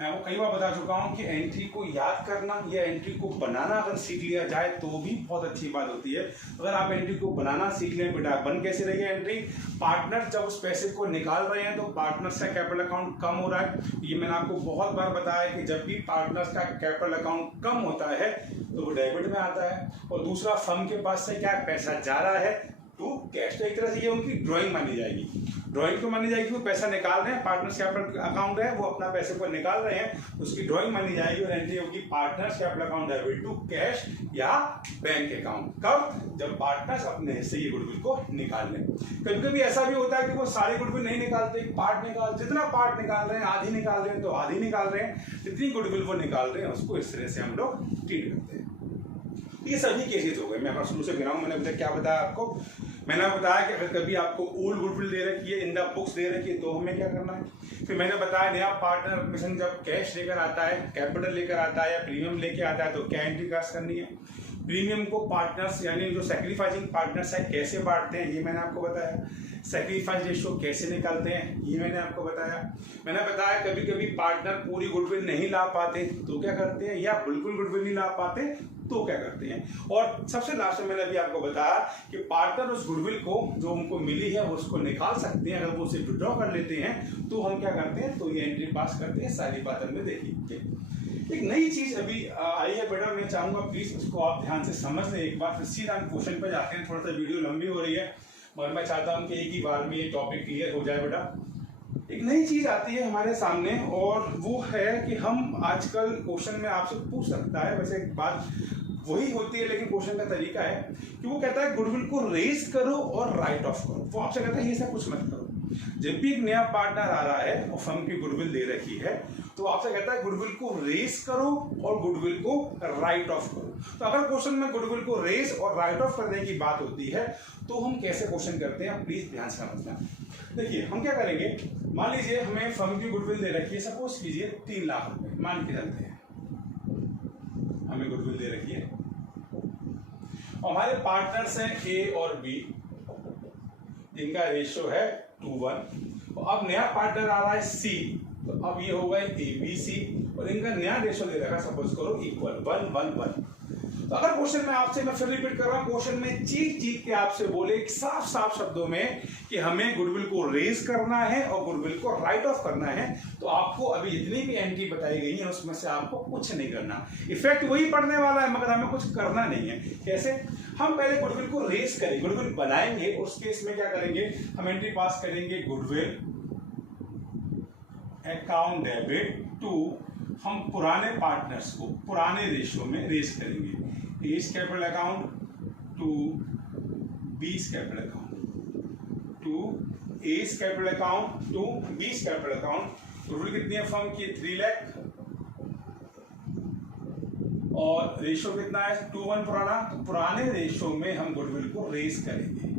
मैं वो कई बार बता चुका हूं कि एंट्री को याद करना या एंट्री को बनाना अगर सीख लिया जाए तो भी बहुत अच्छी बात होती है। अगर आप एंट्री को बनाना सीख लें बेटा, बन कैसे रही है एंट्री, पार्टनर जब उस पैसे को निकाल रहे हैं तो पार्टनर्स का कैपिटल अकाउंट कम हो रहा है। ये मैंने आपको बहुत बार बताया कि जब भी पार्टनर्स का कैपिटल अकाउंट कम होता है तो वो डेबिट में आता है, और दूसरा फर्म के पास से क्या पैसा जा रहा है टू कैश। तो एक तरह से ये उनकी ड्राइंग मानी जाएगी। ड्राइंग क्यों मानी जाएगी, वो पैसा निकाल रहे हैं, पार्टनर्स कैपिटल अकाउंट है वो अपना पैसे को निकाल रहे हैं, उसकी ड्राइंग मानी जाएगी और एंट्री होगी partners capital account debit to cash या बैंक अकाउंट। कब, जब पार्टनर्स अपने हिस्से ये गुडविल को निकाल लें। कभी कभी ऐसा भी होता है कि वो सारे गुडविल नहीं निकालते, पार्ट निकाल, जितना पार्ट निकाल रहे हैं, आधी निकाल रहे हैं तो आधी निकाल रहे हैं, जितनी गुडविल वो निकाल रहे हैं उसको इस तरह से हम लोग ट्रीट करते हैं। ये सभी केसेस हो गए। मैं शुरू से गिनाऊं, मैंने अभी तक क्या बताया आपको, मैंने बताया कि अगर कभी आपको ओल्ड गुडविल दे रखी है, इन द बुक्स दे रखी है, तो हमें क्या करना है। फिर मैंने बताया नया पार्टनर मिशन जब कैश लेकर आता है, कैपिटल लेकर आता है या प्रीमियम लेकर आता है तो क्या एंट्री कास्ट करनी है। प्रीमियम को पार्टनर्स यानी जो सैक्रिफाइसिंग पार्टनर्स है कैसे बांटते हैं ये मैंने आपको बताया। सैक्रिफाइस रेशियो कैसे निकालते हैं ये मैंने आपको बताया। मैंने बताया कभी कभी पार्टनर पूरी गुडविल नहीं ला पाते तो क्या करते हैं, या बिल्कुल गुडविल नहीं ला पाते तो क्या करते हैं। और सबसे लास्ट में मैंने अभी आपको बताया कि पार्टनर उस गुडविल को जो उनको मिली है उसको निकाल सकते हैं, अगर वो उसे विड्रॉ कर लेते हैं तो हम क्या करते हैं, तो ये एंट्री पास करते हैं। सारी बात हमने देखी। एक नई चीज अभी आई है बेटा, मैं चाहूंगा प्लीज उसको आप ध्यान से समझ लें एक बार, फिर सीधा क्वेश्चन पे जाते हैं। थोड़ा सा वीडियो लंबी हो रही है मगर मैं चाहता हूं कि एक ही बार में ये टॉपिक क्लियर हो जाए बेटा। एक नई चीज आती है हमारे सामने और वो है कि हम आजकल क्वेश्चन में आपसे पूछ सकता है, वैसे एक बात वही होती है लेकिन क्वेश्चन का तरीका है कि वो कहता है गुडविल को रेज करो और राइट ऑफ करो। वो आपसे कहता है ये सब कुछ मत करो। जब भी एक नया पार्टनर आ रहा है और फर्म की गुडविल दे रखी है तो आपसे कहता है गुडविल को रेज करो और गुडविल को राइट ऑफ करो। तो अगर क्वेश्चन में गुडविल को रेज और राइट ऑफ करने की बात होती है तो हम कैसे क्वेश्चन करते हैं, प्लीज ध्यान से समझना। देखिए हम क्या करेंगे, मान लीजिए हमें फर्म की गुडविल दे रखी है, सपोज कीजिए 3 लाख रुपए मान के चलते हैं, हमें गुडविल दे रखी है और हमारे पार्टनर्स हैं ए और बी, जिनका रेशियो है 2:1। अब नया पार्टनर आ रहा है सी, तो अब ये होगा ABC और इनका नया रेशियो दे रखा सपोज करो इक्वल 1:1:1। तो अगर क्वेश्चन में आपसे, मैं फिर रिपीट कर रहा हूं, क्वेश्चन में चीख के आपसे बोले साफ साफ शब्दों में कि हमें गुडविल को रेज करना है और गुडविल को राइट ऑफ करना है, तो आपको अभी जितनी भी एंट्री बताई गई है उसमें से आपको कुछ नहीं करना। इफेक्ट वही पड़ने वाला है मगर हमें कुछ करना नहीं है। कैसे, हम पहले गुडविल को रेज करें, गुडविल बनाएंगे, उस केस में क्या करेंगे, हम एंट्री पास करेंगे गुडविल अकाउंट डेबिट टू, हम पुराने पार्टनर्स को पुराने रेशियो में रेज करेंगे, A's capital account to B's capital account to A's capital account to B's capital account. Goodwill कितनी है फर्म की, 3 लाख और रेशियो कितना है 2:1 पुराना। तो पुराने रेशियो में हम गुडविल को रेज करेंगे,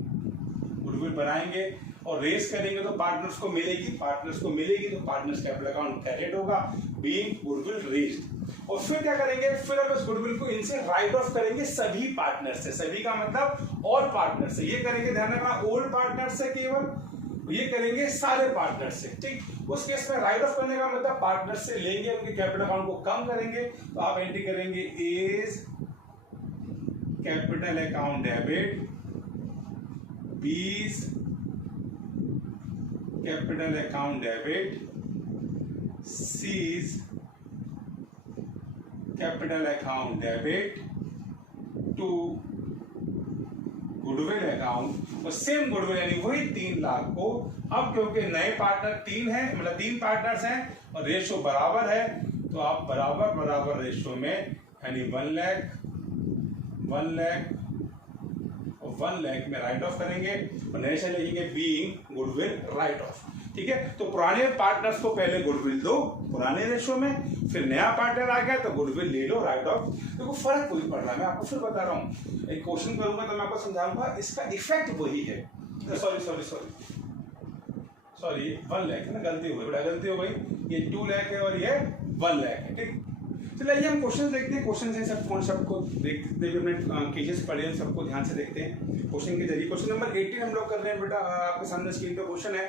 गुडविल बनाएंगे और रेज करेंगे तो पार्टनर्स को मिलेगी, पार्टनर्स को मिलेगी तो पार्टनर्स कैपिटल अकाउंट क्रेडिट होगा, बीइंग गुडविल रेज्ड। और फिर क्या करेंगे, फिर अब इस गुडविल को इनसे राइट ऑफ करेंगे सभी पार्टनर से, सभी का मतलब ऑल पार्टनर से। ये करेंगे, ध्यान रखना ओल्ड पार्टनर से केवल, ये करेंगे सारे पार्टनर से, ठीक। उस केस में राइट ऑफ करने का मतलब पार्टनर से लेंगे, उनके कैपिटल अकाउंट को कम करेंगे, तो आप एंट्री करेंगे A's capital account debit, B's capital account debit, C's capital account debit to goodwill account. और सेम गुडविल यानी वही 3 लाख को अब क्योंकि नए पार्टनर 3 है, मतलब 3 पार्टनर्स हैं और रेशो बराबर है, तो आप बराबर रेशो में यानी 1 लाख और 1 लाख में राइट ऑफ करेंगे और नए से लिखेंगे बीइंग गुडविल राइट ऑफ, ठीक है। तो पुराने पार्टनर्स को पहले गुडविल दो पुराने रेशो में, फिर नया पार्टनर आ गया तो गुडविल ले लो राइट ऑफ। देखो फर्क कोई पड़ रहा है, मैं आपको फिर बता रहा हूँ, एक क्वेश्चन करूंगा तो मैं आपको समझाऊंगा, इसका इफेक्ट वही है। सॉरी 1 लाख है ना, गलती हो गई, बड़ा गलती हो गई, ये 2 लाख है और ये 1 लाख है, ठीक। चलिए आइए हम क्वेश्चन देखते हैं, क्वेश्चन से सब कॉन्सेप्ट को देखते हुए हमने केसेस पढ़े हैं, सबको ध्यान से देखते हैं क्वेश्चन के जरिए। क्वेश्चन नंबर 18 हम लोग कर रहे हैं बेटा, आपके सामने स्क्रीन पे क्वेश्चन है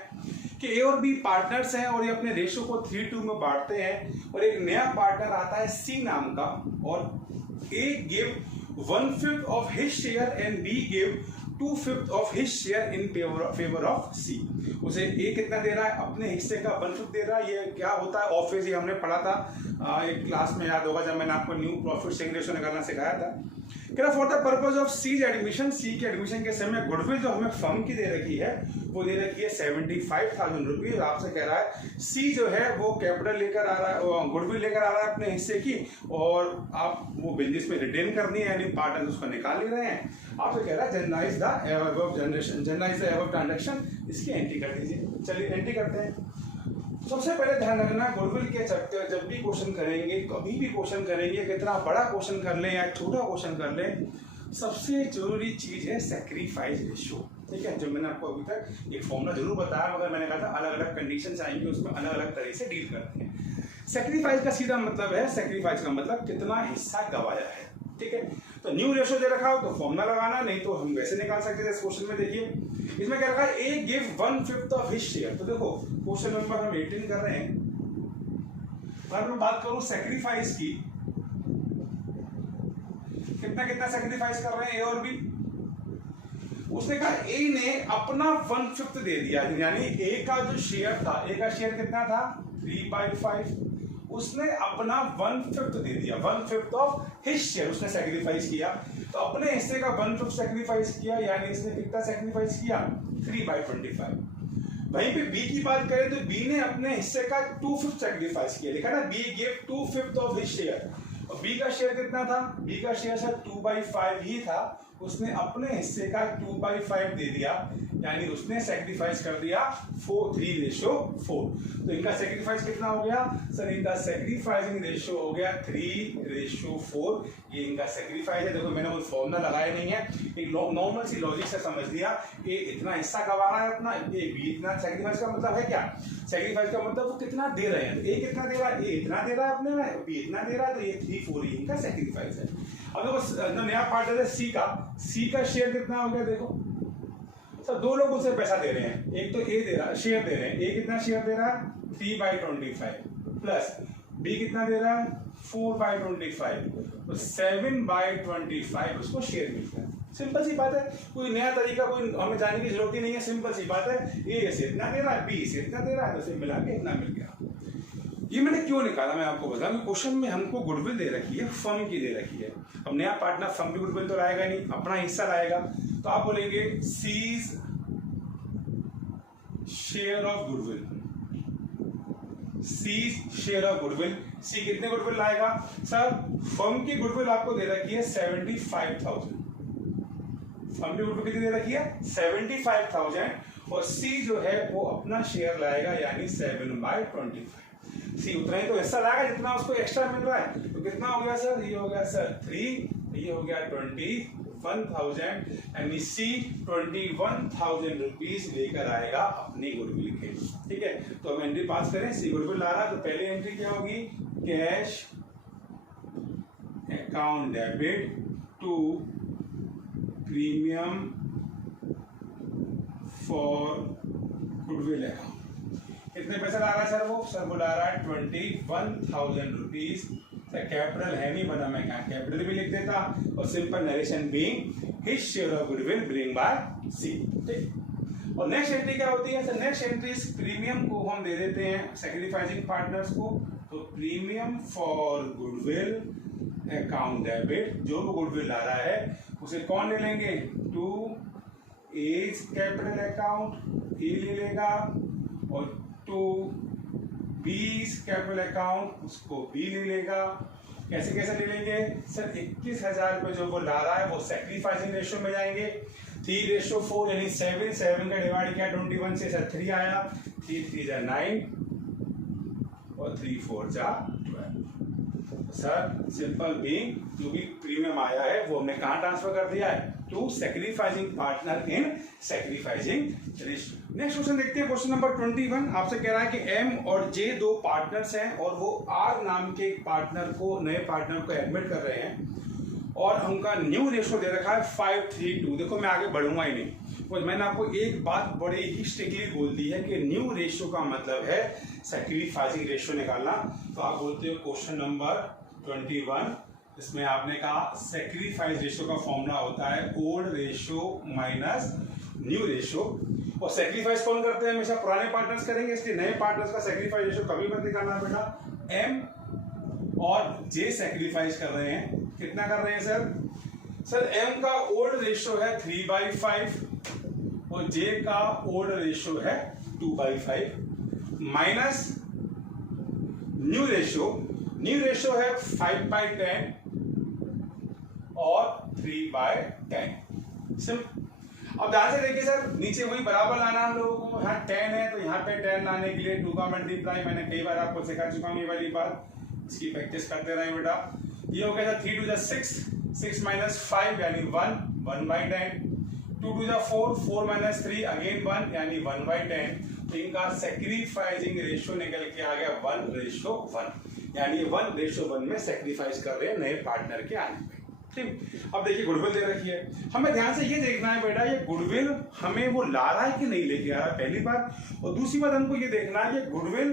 कि ए और बी पार्टनर्स हैं और ये अपने रेशो को 3:2 में बांटते हैं और एक नया पार्टनर आता है सी नाम का और A give 1/5 of his share and B give 2/5 of his share in favour of C. उसे ए कितना दे रहा है, अपने हिस्से का 1/5 दे रहा है। ये क्या होता है, ऑफिस ये हमने पढ़ा था एक क्लास में, याद होगा जब मैंने आपको न्यू प्रॉफिट शेयरिंग रेशो निकालना सिखाया था। For the purpose of C's admission, C के एडमिशन के समय गुडविल जो हमें फर्म की दे रखी है वो दे रखी है 75,000 रुपीज। आपसे कह रहा है सी जो है वो कैपिटल लेकर आ रहा है, गुडविल लेकर आ रहा है अपने हिस्से की, और आप वो बिजनेस में रिटेन करनी है यानी पार्टनर उसको निकाल ले रहे हैं। आपसे कह रहा है जनरलाइज द अबव ट्रांजैक्शन, इसकी एंट्री कर दीजिए। चलिए एंट्री करते हैं। सबसे पहले ध्यान रखना, गुडविल के चैप्टर जब भी क्वेश्चन करेंगे, कभी भी क्वेश्चन करेंगे, कितना बड़ा क्वेश्चन कर लें या छोटा क्वेश्चन कर लें, सबसे जरूरी चीज है सैक्रिफाइस रेशियो, ठीक है। जो मैंने आपको अभी तक एक फॉर्मूला जरूर बताया, मगर मैंने कहा था अलग अलग कंडीशन आएंगे, उसमें अलग अलग तरह से डील करते हैं। सैक्रिफाइस का सीधा मतलब है, सैक्रिफाइस का मतलब कितना हिस्सा गवाया है, ठीक है। तो न्यू रेशो दे रखा हो तो फॉर्मूला लगाना, नहीं तो हम वैसे निकाल सकते थे। इस क्वेश्चन में देखिए इसमें क्या रखा है, ए गिव 1/5 ऑफ हिज शेयर। तो देखो क्वेश्चन नंबर हम 18 कर रहे हैं, अगर मैं बात करूं सैक्रिफाइस की, कितना सैक्रिफाइस कर रहे हैं ए और बी। उसने कहा ए ने अपना 1/5 दे दिया, यानी ए का जो शेयर था, ए का शेयर कितना था 3/5, उसने अपना 1/5 दे दिया, 1/5 ऑफ हिज शेयर उसने सैक्रिफाइस किया। तो अपने हिस्से का 1/5 सैक्रिफाइस किया, यानी इसने कितना सैक्रिफाइस किया 3/25। वहीं पे बी की बात करें तो बी ने अपने हिस्से का 2/5 सैक्रिफाइस किया, देखा ना, B give 2/5 of his share. और बी का शेयर कितना था, बी का शेयर सर 2/5 ही था, उसने अपने हिस्से का 2/5 दे दिया, यानी उसने सैक्रिफाइस कर दिया 3:4। तो इनका सैक्रिफाइस कितना हो गया सर, इनका सैक्रिफाइसिंग रेशियो हो गया 3:4। ये इनका सैक्रिफाइस है। देखो मैंने कोई फॉर्मूला लगाया नहीं है, एक नॉर्मल सी लॉजिक से समझ लिया, ये इतना हिस्सा गवा रहा है अपना, ये बी इतना। सैक्रिफाइस का मतलब है क्या, सैक्रिफाइस का मतलब वो कितना दे रहे हैं, ए कितना दे रहा है, ए इतना दे रहा है अपने में, बी इतना दे रहा है, तो ये 3/4 ही इनका सैक्रिफाइस है। अब देखो नया पार्टनर है सी का शेयर कितना हो गया, देखो सर 2 लोग उसे पैसा दे रहे हैं, एक तो ए दे रहा है, शेयर दे रहे हैं, ए कितना शेयर दे रहा है 3/25 प्लस बी कितना दे रहा है 4/25, तो 7/25 उसको शेयर मिलता है। सिंपल सी बात है, कोई नया तरीका कोई हमें जानने की जरूरत ही नहीं है, सिंपल सी बात है, ए से इतना दे रहा है, बी से इतना दे रहा है, तो मिला के इतना मिल गया। ये मैंने क्यों निकाला मैं आपको बताऊं, क्वेश्चन में हमको गुडविल दे रखी है, फर्म की दे रखी है। अब नया पार्टनर फर्म की गुडविल तो लाएगा नहीं, अपना हिस्सा लाएगा, तो आप बोलेंगे C's share of goodwill, C's share of goodwill. C कितने गुडविल लाएगा सर, फर्म की गुडविल आपको दे रखी है 75,000, फर्म की गुडविल कितनी दे रखी है 75,000, और सी जो है वो अपना शेयर लाएगा यानी 7/25। सी उतना ही तो हिस्सा लाएगा जितना उसको एक्स्ट्रा मिल रहा है, तो कितना हो गया सर, ये हो गया सर 3, ये हो गया 21,000, यानी सी 21,000 रुपीज लेकर आएगा अपनी गुडविल के, ठीक है। तो हम एंट्री पास करें, सी गुडविल ला रहा है, तो पहले एंट्री क्या होगी, cash account debit to premium for goodwill account. कितने पैसे ला रहा है सर वो? सर वो ला रहा है 21,000 रुपीज। सर कैपिटल है नहीं बना, मैं क्या कैपिटल भी लिख देता और simple narration being his share of goodwill bring by C. ठीक। और नेक्स्ट एंट्री क्या होती है सर? नेक्स्ट एंट्री प्रीमियम को हम दे देते हैं सेक्रीफाइसिंग पार्टनर्स को। तो premium for goodwill account debit, जो वो गुडविल ला रहा है उसे कौन ले लेंगे? टू एज कैपिटल अकाउंट ए ले लेगा और टू बीस कैपिटल अकाउंट उसको बी ले लेगा। कैसे कैसे ले लेंगे सर? 21,000 रुपये जो वो ला रहा है वो सेक्रीफाइसिंग रेशियो में जाएंगे। 3:4 यानी 7 का डिवाइड किया 21 से सर 3 आया, 3 9 और 3 4 12। सर सिंपल बीइंग जो भी प्रीमियम आया है वो हमने कहाँ ट्रांसफर कर दिया है? To sacrificing partner in sacrificing ratio. Next question देखते हैं, क्वेश्चन नंबर 21 आपसे कह रहा है कि एम और जे दो पार्टनर्स हैं और वो आर नाम के एक पार्टनर को, नए पार्टनर को एडमिट कर रहे हैं और उनका न्यू रेशियो दे रखा है 5:3:2। देखो मैं आगे बढ़ूंगा ही नहीं, तो मैंने आपको एक बात बड़ी ही स्ट्रिक्टली बोल दी है कि न्यू रेशियो का मतलब है सेक्रीफाइसिंग रेशियो निकालना। तो आप बोलते हो क्वेश्चन नंबर 21, इसमें आपने कहा सेक्रीफाइस रेशियो का फॉर्मूला होता है old ratio minus new ratio. और सेक्रीफाइस कौन करते हैं? हमेशा पुराने पार्टनर्स करेंगे, इसलिए नए पार्टनर्स का सेक्रीफाइस रेशियो कभी मत निकालना बेटा। एम और जे सेक्रीफाइस कर रहे हैं, कितना कर रहे हैं सर? सर एम का ओल्ड रेशियो है 3/5 और जे का ओल्ड रेशियो है 2/5 माइनस न्यू रेशियो है 5/10 और 3/10। सिंपल। अब ध्यान से देखिए सर, नीचे वही बराबर लाना हम लोगों को, यहाँ 10 है तो यहाँ पे 10 लाने के लिए 2 का मल्टीप्लाई, मैंने कई बार आपको सिखा चुका हूँ ये वाली बात, इसकी प्रैक्टिस करते रहे बेटा। ये हो गया 3 2 6, 6 - 5 यानी 1/10, 2 2 4, 4 - 3 अगेन 1 यानी 1/10। तो इनका सेक्रीफाइसिंग रेशियो निकल के आ गया 1:1, यानी 1:1 में सेक्रीफाइस कर रहे हैं नए पार्टनर के आने पे। ठीक। अब देखिए गुडविल दे रखी है, हमें ध्यान से ये देखना है बेटा ये गुडविल हमें वो ला रहा है कि नहीं लेके आ रहा है, पहली बात। और दूसरी बात हमको ये देखना है कि गुडविल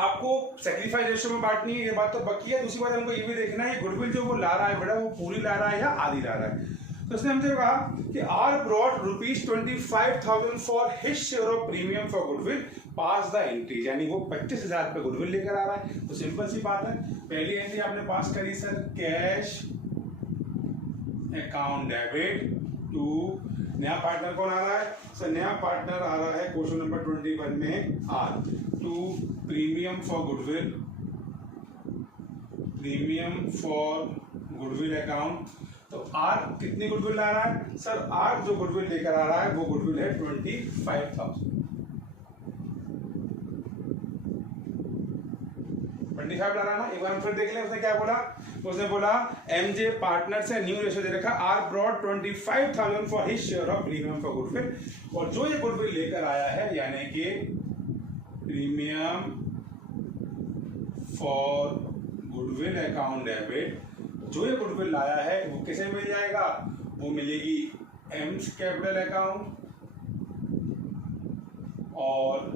आपको सेक्रीफाइस रेशियो में बांटनी है, ये बात तो पक्की है। दूसरी बात हमको ये भी देखना है गुडविल जो वो ला रहा है बेटा वो पूरी ला रहा है या आधी ला रहा है। तो उसने हमसे कहा कि R brought ₹25,000 for his share of premium for goodwill pass the entry, यानी वो 25,000 पे गुडविल लेकर आ रहा है। तो सिंपल सी बात है, पहली एंट्री आपने पास करी sir cash account debit to नया पार्टनर कौन आ रहा है सर? नया पार्टनर आ रहा है क्वेश्चन नंबर 21 में R to premium for goodwill account. तो आर कितनी गुडविल ला रहा है सर? आर जो गुडविल लेकर आ रहा है वो गुडविल है 25,000। 25 ला रहा है ना। एक बार हम फिर देख लें उसने क्या बोला। उसने बोला एमजे पार्टनर से न्यू रेशियो दे रखा, R brought 25,000 for his share of premium for goodwill. और जो ये गुडविल लेकर आया है यानी कि premium for goodwill account debit, जो ये गुडविल लाया है वो किसे मिल जाएगा? वो मिलेगी एम्स कैपिटल अकाउंट और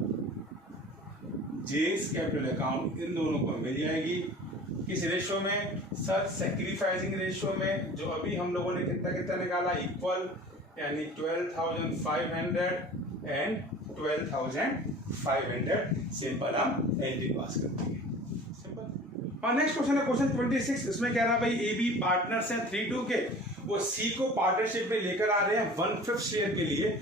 जेस कैपिटल अकाउंट, इन दोनों को मिल जाएगी। किस रेशियो में सर? सेक्रीफाइसिंग रेशियो में। जो अभी हम लोगों ने कितना कितना निकाला इक्वल, यानी 12,500 एंड 12,500। सिंपल हम एंट्री पास कर देंगे। और नेक्स्ट क्वेश्चन है क्वेश्चन 26, इसमें कह रहा है भाई ए बी पार्टनर्स हैं 3-2 के, वो सी को पार्टनरशिप में लेकर आ रहे हैं 1/5 शेयर के लिए।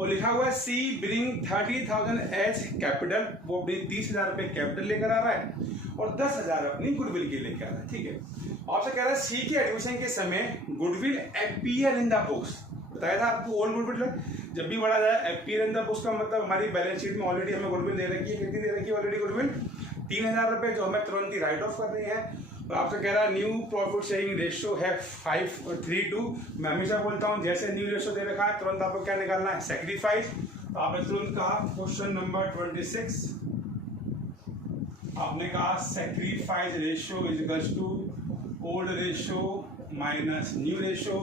और लिखा हुआ है सी ब्रिंग 30,000 एज कैपिटल, वो अपनी 30,000 रुपए कैपिटल लेकर आ रहा है और 10,000 अपनी गुडविल के लेकर आ रहा है। ठीक है। आपसे कह रहा है सी के एडमिशन के समय goodwill appear in the books, बताया था आपको ओल्ड गुडविल जब भी बढ़ा जाए अपीयर इन द बुक्स का मतलब हमारी बैलेंस शीट में ऑलरेडी हमें गुडविल दे रखी है। कितनी दे रखी है ऑलरेडी गुडविल? 3,000 रुपए, जो हमें तुरंत ही राइट ऑफ कर रही है। और आपसे कह रहा है न्यू प्रॉफिट शेयरिंग रेशियो है 5:3:2। मैं हमेशा बोलता हूं जैसे न्यू रेशियो दे रखा है तुरंत आपको क्या निकालना है? सेक्रीफाइस। तो आपने तुरंत कहा क्वेश्चन नंबर 26, आपने कहा sacrifice ratio is equals to old ratio minus new ratio.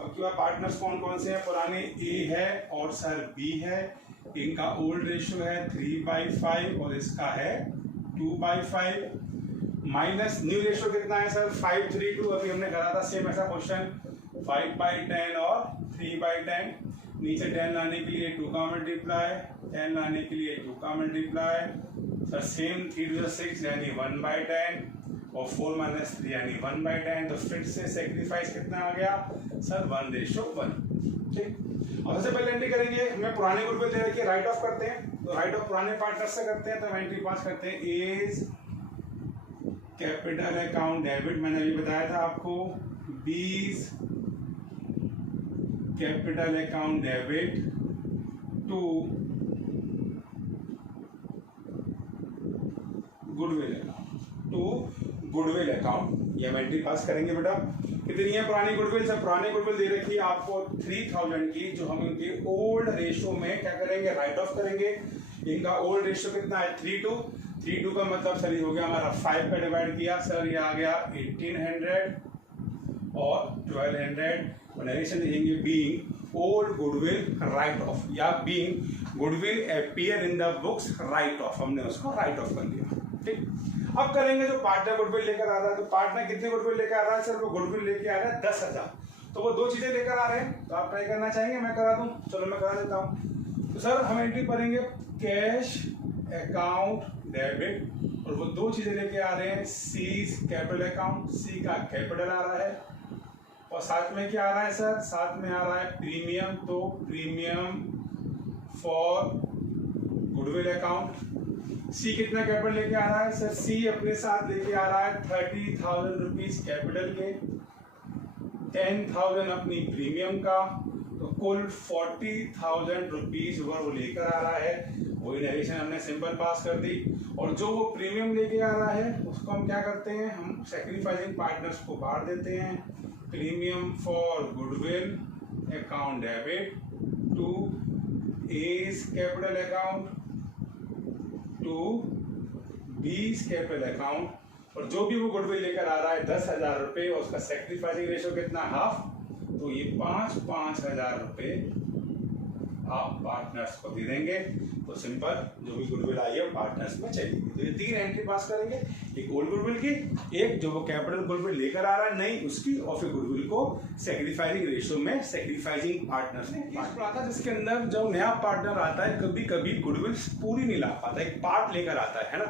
अब क्या पार्टनर्स कौन कौन से हैं पुराने, ए है और सर बी है। इनका ओल्ड रेशो है 3/5 और इसका है 2/5 माइनस न्यू रेशो कितना है सर 5/3/2। अभी हमने करा था सेम ऐसा क्वेश्चन 5/10 और 3/10। नीचे 10 लाने के लिए 2 का मल्टीप्लाई, 10 लाने के लिए 2 का multiply sir same 3 to the 6 यानी 1/10 और 4 - 3 यानी 1/10। तो फिर से सेक्रीफाइस कितना आ गया सर 1:1। ठीक, और सबसे पहले एंट्री करेंगे, हमें पुराने गुडविल दे रखिए, राइट ऑफ करते हैं। तो राइट ऑफ पुराने पार्टनर से करते हैं, तो हम एंट्री पास करते हैं। एज कैपिटल अकाउंट डेबिट, मैंने अभी बताया था आपको। B's capital account debit to goodwill account, to goodwill account. ये हम एंट्री पास करेंगे बेटा। कितनी है पुरानी गुडविल? सर पुरानी गुडविल दे रखी है आपको 3000 की, जो हम इनके ओल्ड रेशो में क्या करेंगे, राइट ऑफ करेंगे। इनका ओल्ड रेशो कितना है 3:2 का मतलब सर ये हो गया हमारा 5 पे डिवाइड किया सर, ये आ गया 1800 और 1200। नरेशन लिखेंगे being old goodwill write off, या being goodwill appear in the books write off, हमने उसको राइट ऑफ कर दिया। ठीक, अब करेंगे जो पार्टनर गुडविल लेकर आ रहा है। तो पार्टनर कितने गुडविल लेकर आ रहा है सर? वो गुडविल लेके आ रहा है 10,000। तो वो 2 चीजें लेकर आ रहे हैं, तो आप ट्राई करना चाहेंगे, मैं करा दूं? चलो मैं करा देता हूं। तो सर हम एंट्री करेंगे कैश अकाउंट डेबिट, और वो 2 चीजें लेके आ रहे हैं। सीज कैपिटल अकाउंट, सी का कैपिटल आ रहा है और साथ में क्या आ रहा है सर? साथ में आ रहा है प्रीमियम। तो प्रीमियम फॉर गुडविल अकाउंट। सी कितना कैपिटल लेके आ रहा है सर? सी अपने साथ लेके आ रहा है 30,000 रुपीज कैपिटल के, 10,000 अपनी प्रीमियम का, तो कुल 40,000 रुपीज वो लेकर आ रहा है। वही नरेशन हमने सिंपल पास कर दी। और जो वो प्रीमियम लेके आ रहा है उसको हम क्या करते हैं, हम सैक्रिफाइसिंग पार्टनर्स को बांट देते हैं। Premium for goodwill account debit to A's capital account to B's capital account. और जो भी वो गुडविल लेकर आ रहा है 10,000 रुपये, और उसका सैक्रिफाइसिंग रेशो कितना, हाफ। तो ये 5,000 रुपये आप पार्टनर्स को दे देंगे। तो सिंपल जो भी गुडविल आई है वो पार्टनर्स में चलेगी। तो ये 3 एंट्री पास करेंगे, एक ओल्ड गुडविल की, एक जो वो कैपिटल गुडविल लेकर आ रहा है नहीं उसकी, और फिर गुडविल को सैक्रिफाइसिंग रेशो में सैक्रिफाइसिंग पार्टनर्स ने आता, जिसके अंदर जो नया पार्टनर आता है कभी कभी गुडविल पूरी नहीं ला पाता, एक पार्ट लेकर आता है ना।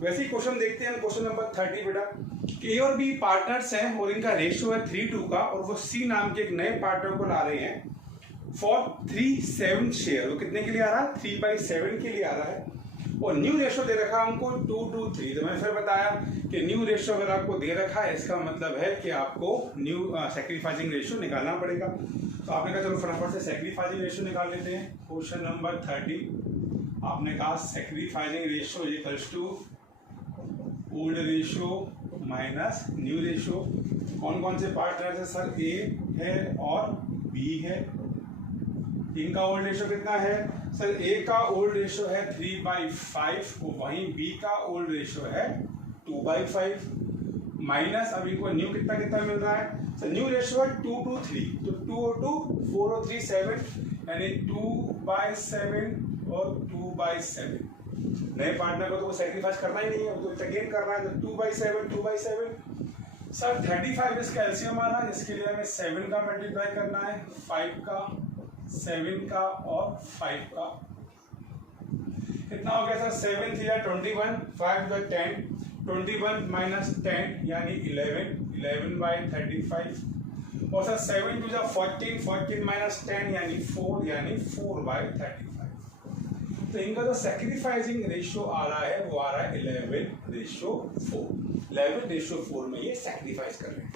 वैसे ही क्वेश्चन देखते हैं, क्वेश्चन नंबर 30 बेटा। ए और बी पार्टनर्स हैं और इनका रेशियो है 3:2 का, और वो सी नाम के एक नए पार्टनर को ला रहे हैं फॉर 3/7 शेयर। वो कितने के लिए आ रहा है? 3/7 के लिए आ रहा है। और न्यू रेशियो दे रखा है हमको 2:3। तो मैंने फिर बताया कि न्यू रेशियो अगर आपको दे रखा है इसका मतलब है कि आपको न्यू सैक्रिफाइसिंग रेशियो निकालना पड़ेगा। तो आपने कहा चलो फटाफट से सैक्रिफाइसिंग रेशियो निकाल लेते हैं। क्वेश्चन नंबर 30 आपने कहा sacrificing ratio equals to old ratio minus new ratio. कौन कौन से पार्टनर्स है सर? ए है और बी है। इनका ओल्ड रेशियो कितना है सर? ए का ओल्ड रेशियो है 3/5, वहीं बी का ओल्ड रेशियो है 2/5 माइनस, अब इनको न्यू कितना कितना मिल रहा है सर? न्यू रेशियो है 2:3, तो 2 और 2 4 और 3 7, यानी 2/7 और 2/7। नए पार्टनर को तो वो सैक्रिफाइस करना ही नहीं है, वो तो गेन कर रहा है। तो 2/7 सर 35 इसका एलसीएम आ रहा है, जिसके लिए हमें 7 का मल्टीप्लाई करना है, 5 का, 7 का और 5 का। कितना हो गया सर? 7 × 21, 5 × 10, 21 - 10 यानी 11/35। और सर 7 × 14, 14 - 10 यानी 4, यानी 4/35। तो इनका जो सैक्रिफाइसिंग रेशियो आ रहा है वो आ रहा है 11:4। 11:4 में ये सैक्रिफाइस कर रहे हैं।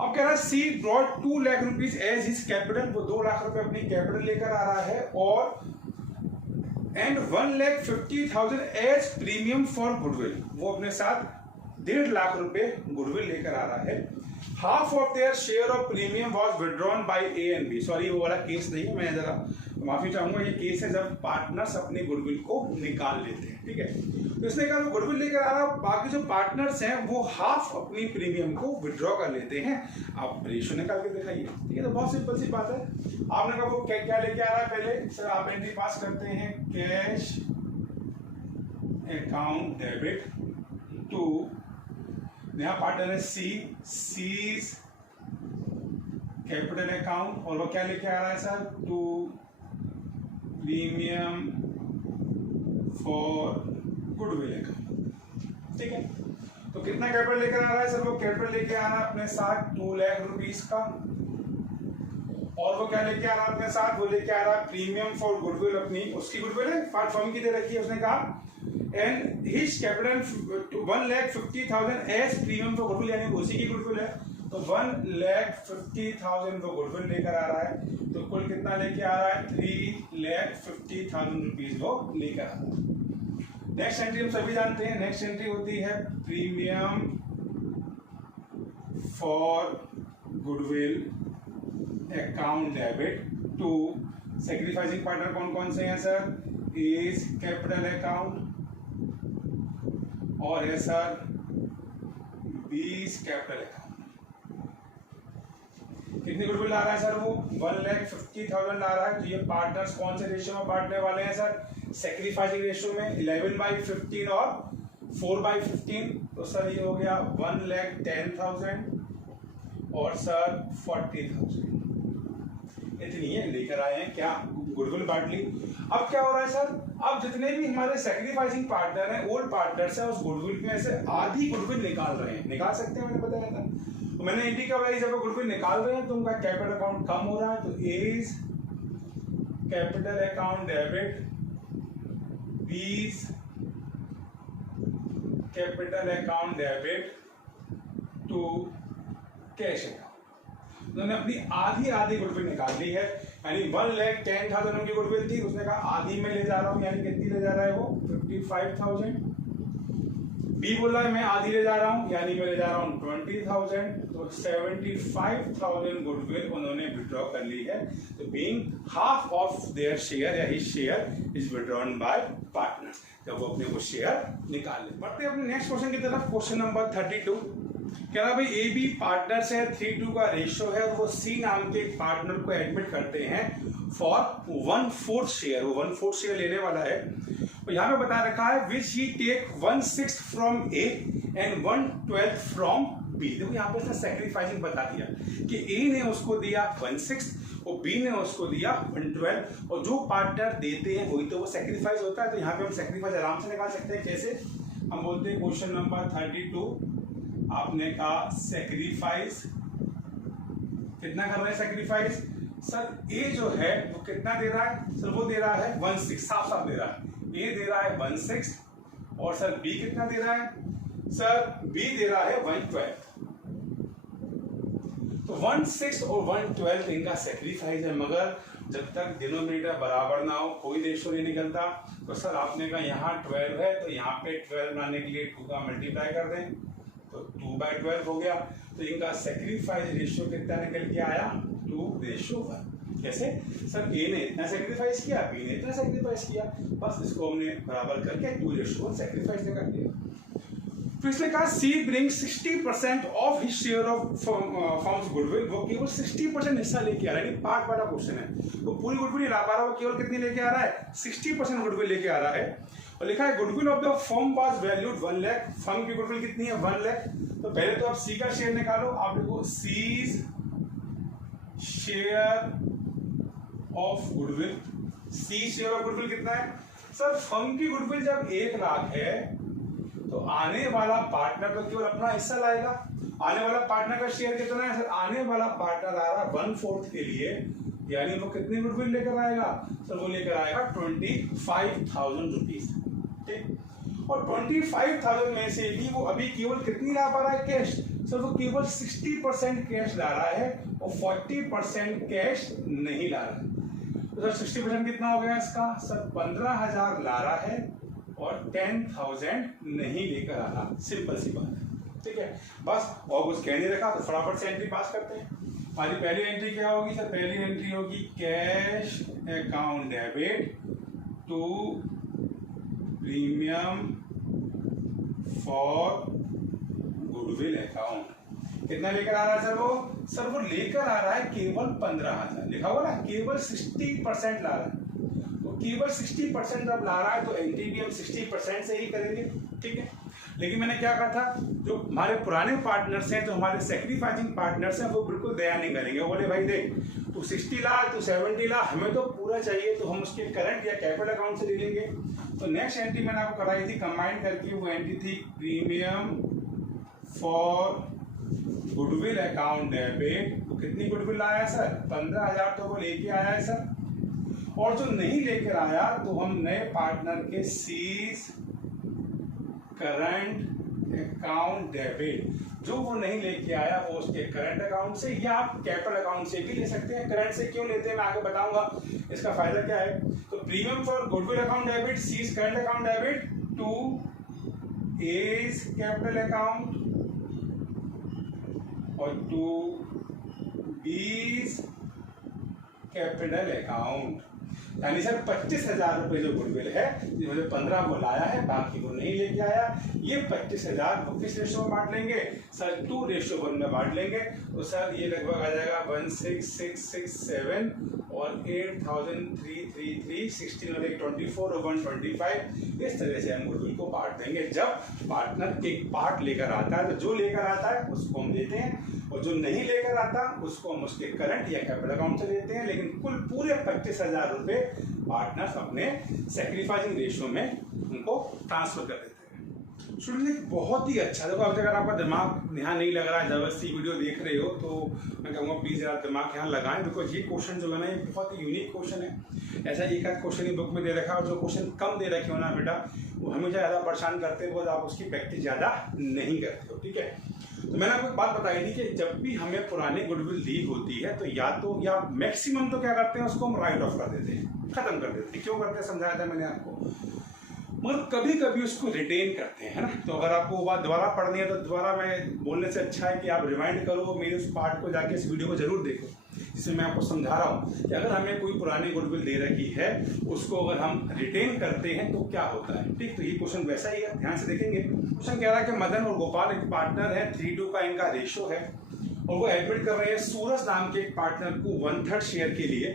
अब कह रहा है C brought 2 lakh rupees as his capital, वो 2 लाख रुपए अपनी कैपिटल लेकर आ रहा है, और and 1,50,000 as premium for goodwill, वो अपने साथ 1.5 लाख रुपए गुडविल लेकर आ रहा है। Half of their share of premium was withdrawn by A and B. Sorry, वो वाला केस नहीं है, मैं जरा माफी चाहूंगा। ये केस है जब पार्टनर्स अपने गुडविल को निकाल लेते हैं, ठीक है। तो इसने कहा गुडविल लेकर आ रहा, बाकी जो पार्टनर्स हैं वो हाफ अपनी प्रीमियम को विड्रॉ कर लेते हैं। आप रेशियो निकाल के दिखाइए, ठीक है। तो बहुत सिंपल सी बात है। आपने कहा वो क्या लेके आ रहा है, पहले सर आप एंट्री पास करते हैं, कैश अकाउंट डेबिट टू, यहाँ पार्टनर है सीज कैपिटल अकाउंट, और वो क्या लेके आ रहा है sir, to premium for goodwill account, ठीक है। तो कितना कैपिटल लेकर आ रहा है सर, वो कैपिटल लेके आ रहा है अपने साथ 2 लाख रुपीस का, और वो क्या लेके आ रहा है अपने साथ, वो लेके आ रहा है प्रीमियम फॉर गुडविल, अपनी उसकी गुडविल है, फर्म की दे रखी है उसने कहा, and his capital 1,50,000 as premium for goodwill, यानी उसी की गुडविल है। तो 1,50,000 वो गुडविल लेकर आ रहा है। तो कुल कितना लेके आ रहा है, 3,50,000 रुपीज वो लेकर आ रहा है। नेक्स्ट एंट्री हम सभी जानते हैं, नेक्स्ट एंट्री होती है premium for goodwill account debit to sacrificing partner कौन कौन से हैं सर, इज कैपिटल अकाउंट और है सर बीस कैपिटल अकाउंट। कितनी गुडविल ला रहा है सर, वो 1,50,000 ला रहा है। तो ये पार्टनर्स कौन से रेशियो में बांटने वाले हैं सर, सैक्रिफाइसिंग रेशियो में 11/15 और 4/15। तो सर ये हो गया 1,10,000 और सर 40,000, इतनी है लेकर आए हैं, क्या गुडविल बांट ली। अब क्या हो रहा है सर, अब जितने भी हमारे सैक्रिफाइसिंग पार्टनर हैं, ओल्ड पार्टनर्स हैं, उस गुडविल में से आधी गुडविल निकाल रहे हैं, निकाल सकते हैं, मैंने बताया था। तो मैंने इंडी का जब गुडविल निकाल रहे हैं तो उनका कैपिटल अकाउंट कम हो रहा है। तो A's capital account debit 20 capital account debit to cash account. उन्होंने अपनी आधी गुडविल निकाल ली है, यानी 1,10,000 उनकी गुडविल थी, उसने कहा आधी में ले जा रहा हूं, यानी कितनी ले जा रहा है वो 55,000। बी बोला है मैं आधी ले जा रहा हूं, यानी मैं ले जा रहा हूं 20,000। तो 75,000 गुडविल उन्होंने विड्रॉ कर ली है। तो being half of their share या his share is withdrawn by partners, जब वो अपने को शेयर निकाल ले। बढ़ते हैं अपने नेक्स्ट क्वेश्चन की तरफ। क्वेश्चन नंबर 32 कह रहा भाई ए बी पार्टनर्स है, 3:2 का रेशियो है, और वो सी नाम के एक पार्टनर को एडमिट करते हैं फॉर 1/4 शेयर। वो 1/4 शेयर लेने वाला है। तो यहाँ पे बता रखा है which he take 1/6 from A and 1/12 from B. देखो यहाँ पे सैक्रिफाइसिंग बता दिया कि ए ने उसको दिया 1/6 और बी ने उसको दिया 1/12, और जो पार्टनर देते हैं वही तो वो सैक्रिफाइस होता है। तो यहाँ पे हम सैक्रिफाइस आराम से निकाल सकते हैं। कैसे, हम बोलते हैं क्वेश्चन नंबर 32 आपने कहा सैक्रिफाइस, कितना कर रहे हैं सैक्रिफाइस सर, ए जो है वो कितना दे रहा है सर, वो दे रहा है 1/6, साफ साफ दे रहा है। ए दे रहा है 1/6 और सर बी कितना दे रहा है सर, बी दे रहा है 1/12। तो 1/6 और 1/12 इनका सैक्रिफाइस है, मगर जब तक डिनोमिनेटर बराबर ना हो कोई रेशियो नहीं निकलता। तो सर आपने कहा यहाँ 12 है, तो यहाँ पे 12 बनाने के लिए 2 का मल्टीप्लाई कर दें, तो 2/12 हो गया। तो इनका सैक्रिफाइस रेशियो कितना निकल के आया, 2:1। कैसे सर, ए ने इतना सैक्रिफाइस किया, बी ने इतना सैक्रिफाइस किया, बस इसको हमने बराबर करके 2:1 सैक्रिफाइस निकाल दिया। तो इसने कहा C bring 60% of his share of firm's goodwill. वो केवल 60% हिस्सा लेके आ रहा है, पार्ट वाला क्वेश्चन है, तो पूरी गुडविल नहीं ला पा रहा, वो केवल कितनी लेके आ रहा है, 60% गुडविल लेके आ रहा है। और लिखा है goodwill of the firm was valued 1 lakh. Firm की गुडविल कितनी है, 1 लाख। तो पहले तो आप सी का शेयर निकालो, आप देखो C's share of goodwill, C share of goodwill कितना है सर, फर्म की गुडविल जब 1 लाख है तो आने वाला पार्टनर तो केवल अपना हिस्सा लाएगा। आने वाला पार्टनर का शेयर कितना है सर, आने वाला पार्टनर आ रहा 1/4 के लिए, यानी वो कितनी गुडविल लेकर आएगा सर, वो लेकर आएगा 25,000 रुपीज, ठीक। और 25,000 में से भी वो अभी केवल कितनी ला पा रहा है, कैश सर, वो केवल 60% कैश ला रहा है और 40% कैश नहीं ला रहा है। तो सर 60% कितना हो गया इसका सर, 15,000 ला रहा है और 10,000 नहीं लेकर आ रहा। सिंपल सी बात है। ठीक है, बस और कुछ कह नहीं रखा तो फटाफट से एंट्री पास करते हैं। हमारी पहली एंट्री क्या होगी सर? पहली एंट्री होगी cash account debit to premium for goodwill account. कितना लेकर आ रहा है सर? वो लेकर आ रहा है केवल 15,000। लिखा हुआ ना, केवल 60% ला रहा है। तो केवल 60% जब ला रहा है तो एंट्री भी हम 60% से ही करेंगे, ठीक है। लेकिन मैंने क्या कहा था, जो हमारे पुराने पार्टनर्स हैं, जो हमारे सेक्रीफाइसिंग पार्टनर्स हैं, वो बिल्कुल दया नहीं करेंगे। वो बोले भाई देख, तू 60 ला, तू 70 ला, हमें तो पूरा चाहिए, तो हम उसके करंट या कैपिटल अकाउंट से ले लेंगे। तो नेक्स्ट एंट्री मैंने आपको कराई थी कंबाइन करके, वो एंट्री थी premium for goodwill account debit. तो कितनी गुडविल लाया है सर? 15,000 तो वो लेके आया है सर। और जो नहीं लेकर आया तो हम नए पार्टनर के सीज करंट अकाउंट डेबिट, जो वो नहीं लेके आया वो उसके करंट अकाउंट से या आप कैपिटल अकाउंट से भी ले सकते हैं। करंट से क्यों लेते हैं मैं आगे बताऊंगा, इसका फायदा क्या है। तो premium for goodwill account debit C's current account debit to A's capital account और टू बीज कैपिटल अकाउंट। यानी सर 25,000 रुपए जो गुडविल है, जिसमें 15 वो लाया है, बाकी वो नहीं लेके आया, ये 25,000 को किस रेशो में बांट लेंगे सर? 2:1 में बांट लेंगे। तो सर ये लगभग आ जाएगा 16,667 और 8,333, 16 और 24 और 125। इस तरह से हम गुडविल को बांट देंगे। जब पार्टनर एक पार्ट लेकर आता है तो जो लेकर आता है उसको हम देते हैं, और जो नहीं लेकर आता उसको हम उसके करंट या कैपिटल अकाउंट से लेते हैं। लेकिन कुल पूरे 25,000 रुपए पार्टनर्स अपने सेक्रीफाइसिंग रेशियो में उनको ट्रांसफर कर देते हैं। स्टूडेंट बहुत ही अच्छा। देखो अब अगर आपका दिमाग यहाँ नहीं लग रहा है, जबरदस्ती वीडियो देख रहे हो, तो मैं कहूँगा प्लीज़ यार दिमाग यहाँ लगाएं, बिकॉज ये क्वेश्चन जो है ना, ये बहुत ही यूनिक क्वेश्चन है। ऐसा एक आध क्वेश्चन ही बुक में दे रखा है, और जो क्वेश्चन कम दे रखे हो ना बेटा, वो हमें ज़्यादा परेशान करते हो, आप उसकी प्रैक्टिस ज़्यादा नहीं करते हो, ठीक है। तो मैंने आपको एक बात बताई थी कि जब भी हमें पुरानी गुडविल दी होती है तो या मैक्सिमम तो क्या करते हैं, उसको हम राइट ऑफ कर देते हैं, खत्म कर देते हैं। क्यों करते हैं समझाया था मैंने आपको, मगर कभी कभी उसको रिटेन करते हैं, है ना। तो अगर आपको वो बात दोबारा पढ़नी है तो दोबारा मैं बोलने से अच्छा है कि आप रिमाइंड करो, मेरे उस पार्ट को जाके इस वीडियो को जरूर देखो, जिसमें मैं आपको समझा रहा हूँ कि अगर हमें कोई पुरानी गुडविल दे रखी है, उसको अगर हम रिटेन करते हैं तो क्या होता है, ठीक। तो ये क्वेश्चन वैसा ही है, ध्यान से देखेंगे। क्वेश्चन कह रहा है कि मदन और गोपाल एक पार्टनर है, 3:2 का इनका रेशियो है, और वो एडमिट कर रहे हैं सूरज नाम के एक पार्टनर को 1/3 शेयर के लिए,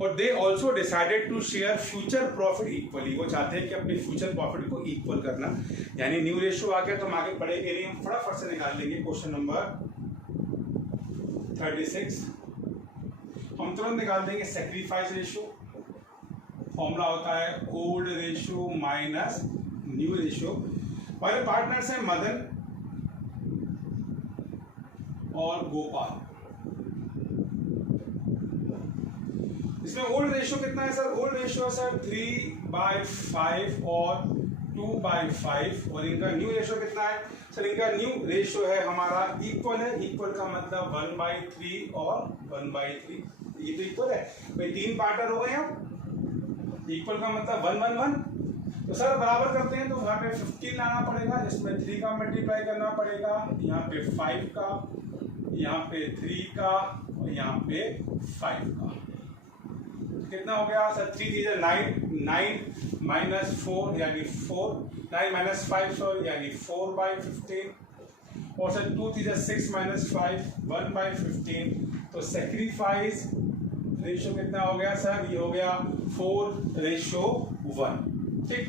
और they also decided to share future profit equally. वो चाहते हैं कि अपने फ्यूचर प्रॉफिट को इक्वल करना, यानी न्यू रेशियो आ गया। तो हम आगे पढ़े के लिए हम फटाफट से निकाल लेंगे क्वेश्चन नंबर 36। हम तुरंत निकाल देंगे सेक्रीफाइस रेशियो। फॉर्मूला होता है old ratio minus new ratio. हमारे पार्टनर्स हैं मदन और गोपाल। इसमें ओल्ड रेशियो कितना है सर? ओल्ड रेशियो है सर 3/5 और 2/5, और इनका न्यू रेशियो कितना है सर? इनका न्यू रेशियो है हमारा इक्वल है। इक्वल का मतलब 1/3 और 1/3, ये तो इक्वल है भाई। 3 पार्टनर हो गए हम, इक्वल का मतलब 1/1। तो सर बराबर करते हैं, तो यहाँ पे 15 लाना पड़ेगा, जिसमें 3 का मल्टीप्लाई करना पड़ेगा, यहाँ पे 5 का, यहाँ पे 3 का, और यहाँ पे 5 का। कितना हो गया सर? 3 3 9, 9 माइनस 4 यानी 4, 9 माइनस 5 सॉरी यानी 4/15, और सर 2 3 6 माइनस 5 1/15। तो सेक्रीफाइस रेशियो कितना हो गया सर? ये हो गया 4:1, ठीक।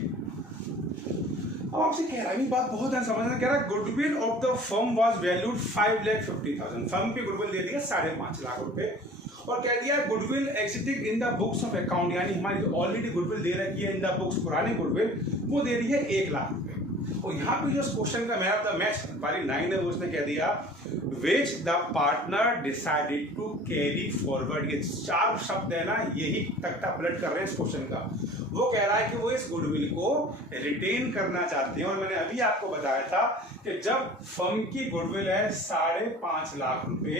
अब आपसे कह रहा है, बात बहुत है समझना, कह रहा है goodwill of the firm was valued 5,50,000। Firm की गुडविल दे दिया 5.5 लाख रुपए, और कह दिया goodwill existing in the books of account, यानी हमारी जो ऑलरेडी गुडविल दे रखी है इन द बुक्स, पुरानी गुडविल, वो दे रही है 1 लाख रुपए। और यहाँ पे जो क्वेश्चन का मैन ऑफ द मैच वाली लाइन है, उसने कह दिया which the partner decided to carry forward. ये 4 शब्द है ना, यही तख्ता पलट कर रहे हैं इस क्वेश्चन का। वो कह रहा है कि वो इस गुडविल को रिटेन करना चाहते हैं, और मैंने अभी आपको बताया था कि जब फर्म की गुडविल है 5.5 लाख रुपए,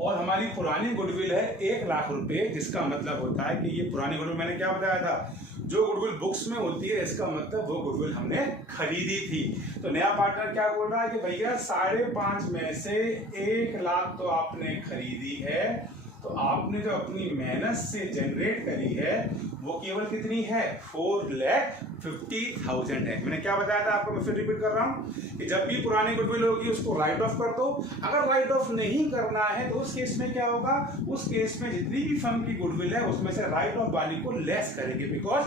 और हमारी पुरानी गुडविल है 1 लाख रुपए, जिसका मतलब होता है कि ये पुरानी गुडविल मैंने क्या बताया था, जो गुडविल बुक्स में होती है इसका मतलब वो गुडविल हमने खरीदी थी। तो नया पार्टनर क्या बोल रहा है कि भैया 5.5 में से 1 लाख तो आपने खरीदी है, तो आपने जो अपनी मेहनत से जनरेट करी है वो केवल कितनी है, 4,50,000 है। मैंने क्या बताया था आपको, मैं फिर रिपीट कर रहा हूं कि जब भी पुरानी गुडविल होगी उसको राइट ऑफ कर दो। अगर राइट ऑफ नहीं करना है तो उस केस में क्या होगा, उस केस में जितनी भी फर्म की गुडविल है उसमें से राइट ऑफ वाली को लेस करेंगे, बिकॉज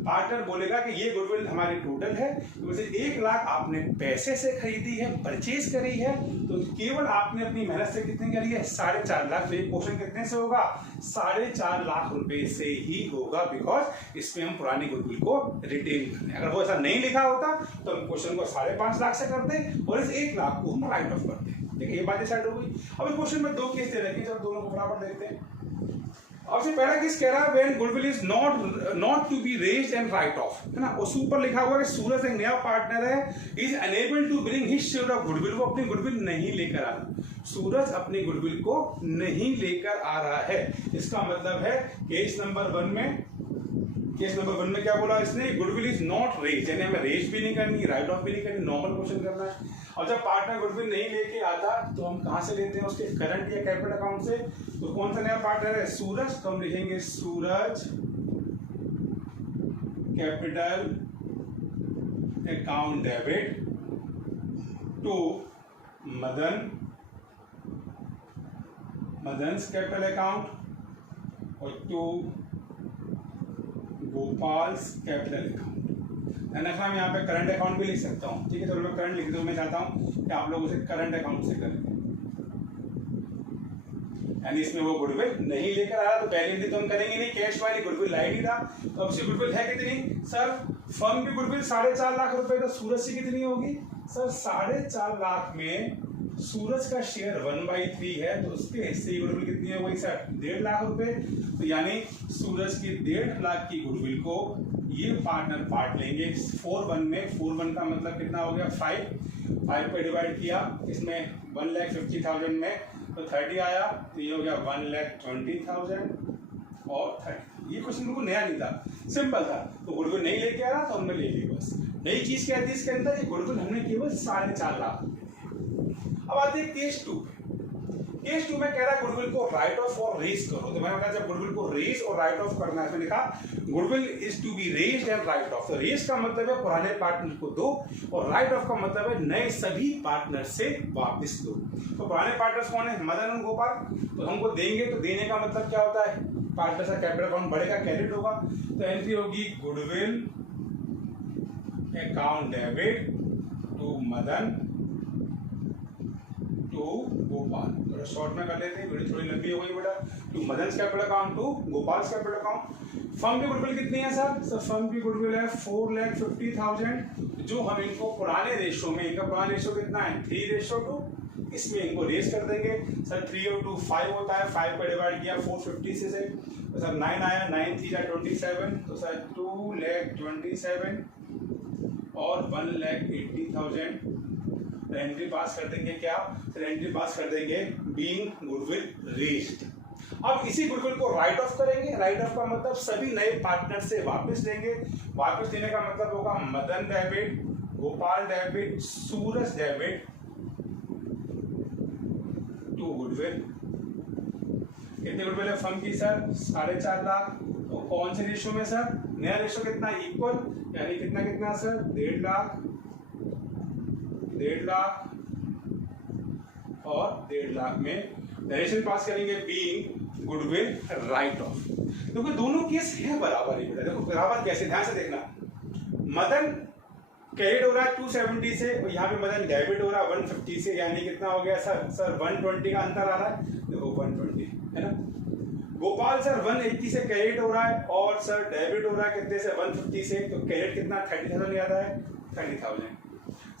पार्टनर बोलेगा कि ये गुडविल हमारी टोटल है, तो वैसे 1 लाख आपने पैसे से खरीदी है, परचेज करी है, तो केवल आपने अपनी मेहनत से कितनी करी है, 4.5 लाख। तो ये क्वेश्चन कितने से होगा, 4.5 लाख रुपए से ही होगा, बिकॉज इसमें हम पुरानी गुडविल को रिटेन करते हैं। अगर वो ऐसा नहीं लिखा होता तो हम क्वेश्चन को 5.5 लाख से करते और इस 1 लाख को हम राइट ऑफ करते हैं। देखिए ये बात डिसाइड हो गई। अब क्वेश्चन में 2 केस दे रखे हैं, जब दोनों को बराबर देखते हैं। अब से पहला केस कह रहा है when goodwill is not to be raised and write off, है ना। उस ऊपर लिखा हुआ है कि सूरज एक नया पार्टनर है, is unable to bring his share of goodwill, वो अपनी गुडविल नहीं लेकर आ रहा, सूरज अपनी गुडविल को नहीं लेकर आ रहा है। इसका मतलब है केस नंबर 1 में क्या बोला इसने, गुडविल इज नॉट रेज, यानी हमें रेज भी नहीं करनी, राइट ऑफ भी नहीं करनी, नॉर्मल क्वेश्चन करना है। और जब पार्टनर गुडविल नहीं लेके आता तो हम कहां से लेते हैं, उसके करंट या कैपिटल अकाउंट से। तो कौन सा नया पार्टनर है, सूरज, तो हम लिखेंगे Suraj capital account debit to Madan's capital account और टू गोपाल्स कैपिटल अकाउंट। मैं यहाँ पे करंट अकाउंट भी लिख सकता हूँ, ठीक है। तो मैं करंट लिख दूँ, मैं चाहता हूँ कि आप लोग उसे करंट अकाउंट से करें, यानी इसमें वो गुडविल नहीं लेकर आया तो पहले भी तो हम करेंगे नहीं, कैश वाली गुडविल लाइट ही था। तो अब से गुडविल है कितनी सर, फर्म की गुडविल 4.5 लाख रुपए, तो सूरज से कितनी होगी सर, 4.5 लाख में सूरज का शेयर 1/3 है, तो उसके हिस्से की गुडविल कितनी हो गई सर, 1.5 लाख रुपए। तो यानी सूरज की 1.5 लाख की गुडविल को ये पार्टनर पार्ट लेंगे 4/1 में। 4/1 का मतलब कितना हो गया, 5 पे डिवाइड किया, इसमें 1,50,000 में तो 30 आया, तो ये हो गया 1,20,000 और 30। ये क्वेश्चन बिल्कुल नया नहीं था, सिंपल था। तो गुडविल नहीं लेके आ रहा तो हमने ले ली, बस नई चीज क्या थी इसके अंदर, ये गुडविल हमने केवल 4.5 लाख। अब आते हैं केस 2 पे। केस 2 में कह रहा है गुडविल को राइट ऑफ और रेज करो। तो मैंने बताया जब गुडविल को रेज और राइट ऑफ करना है, मैंने कहा goodwill is to be raised and write off. तो रेज का मतलब है पुराने पार्टनर को दो और राइट ऑफ का मतलब है नए सभी पार्टनर से वापस दो। तो पुराने पार्टनर्स कौन है, मदन और गोपाल। तो हमको देंगे, तो देने का मतलब क्या होता है, पार्टनर का कैपिटल अकाउंट बढ़ेगा, क्रेडिट होगा। तो एंट्री होगी goodwill account debit to Madan to Gopal. थोड़ा शॉर्ट में कर लेते हैं, वीडियो थोड़ी लंबी हो गई बेटा। To Madan capital account to Gopal capital account. Firm की गुडविल कितनी है सर, फर्म की गुडविल है 4,50,000, जो हम इनको पुराने रेशो में, इनका पुराना रेशो कितना है 3:2, इसमें इनको रेस कर देंगे सर। 3/2 5 होता है, 5 पे डिवाइड किया 450 से तो सर 9 आया, 9 3 27, तो सर 2,27,000 और 1,80,000। एंट्री पास कर देंगे क्या, फिर एंट्री पास कर देंगे बीइंग गुडविल रेज्ड। अब इसी गुडविल को राइट ऑफ करेंगे। राइट ऑफ का मतलब सभी नए पार्टनर से वापस लेंगे। वापस देने का मतलब होगा Madan debit, Gopal debit, Suraj debit to goodwill. कितने गुडविल है फर्म की सर, 4.5 लाख। तो कौन से रेशो में सर, नया रेशो कितना, इक्वल, यानी कितना कितना सर 1.5 लाख, 1.5 लाख और 1.5 लाख में नरेशन पास करेंगे बीइंग गुडविल राइट ऑफ। क्योंकि दोनों केस है बराबर ही बेटा। देखो बराबर कैसे, ध्यान से देखना। मदन क्रेडिट हो रहा है 270 से और यहाँ पे मदन डेबिट हो रहा है 150 से, यानी कितना हो गया सर 120 का अंतर आ रहा है, देखो 120 है ना। गोपाल सर 180 से क्रेडिट हो रहा है और सर डेबिट हो रहा है कितने से 150 से, तो क्रेडिट कितना 30,000 याद है 30,000।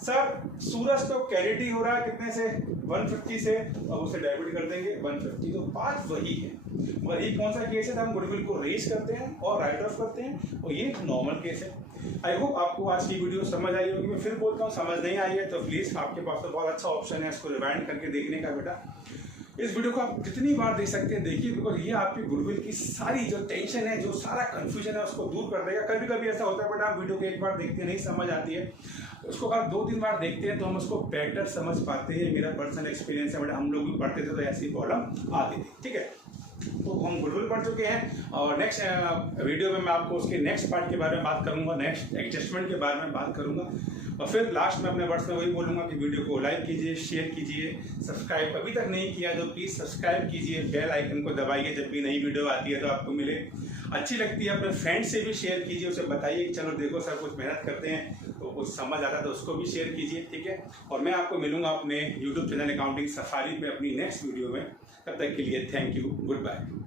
सर सूरज तो क्रेडिट ही हो रहा है कितने से 150 से, अब उसे डेबिट कर देंगे 150। तो बात वही है, मगर ये कौन सा केस है, हम गुडविल को रेज करते हैं और राइट ऑफ करते हैं, और ये नॉर्मल केस है। आई होप आपको आज की वीडियो समझ आई होगी। मैं फिर बोलता हूँ, समझ नहीं आई है तो प्लीज आपके पास तो बहुत अच्छा ऑप्शन है इसको रिवाइंड करके देखने का बेटा। इस वीडियो को आप जितनी बार देख सकते हैं देखिए, बिकॉज ये आपकी गुडविल की सारी जो टेंशन है, जो सारा कंफ्यूजन है उसको दूर कर देगा। कभी कभी ऐसा होता है बट आप वीडियो को एक बार देखते नहीं समझ आती है, उसको अगर 2-3 बार देखते हैं तो हम उसको बेटर समझ पाते हैं। मेरा पर्सनल एक्सपीरियंस है, बट हम लोग भी पढ़ते थे तो ऐसी प्रॉब्लम आती थी। ठीक है, तो हम गुडविल पढ़ चुके हैं और नेक्स्ट वीडियो में मैं आपको उसके नेक्स्ट पार्ट के बारे में बात करूंगा, नेक्स्ट एडजस्टमेंट के बारे में बात करूंगा। और फिर लास्ट में अपने वर्ड्स में वही बोलूंगा कि वीडियो को लाइक कीजिए, शेयर कीजिए, सब्सक्राइब अभी तक नहीं किया तो प्लीज़ सब्सक्राइब कीजिए, बेल आइकन को दबाइए, जब भी नई वीडियो आती है तो आपको मिले। अच्छी लगती है अपने फ्रेंड से भी शेयर कीजिए, उसे बताइए कि चलो देखो सर कुछ मेहनत करते हैं तो कुछ समझ आता है तो उसको भी शेयर कीजिए। ठीक है, और मैं आपको मिलूंगा अपने यूट्यूब चैनल अकाउंटिंग सफारी पे अपनी नेक्स्ट वीडियो में। तब तक के लिए थैंक यू, गुड बाय।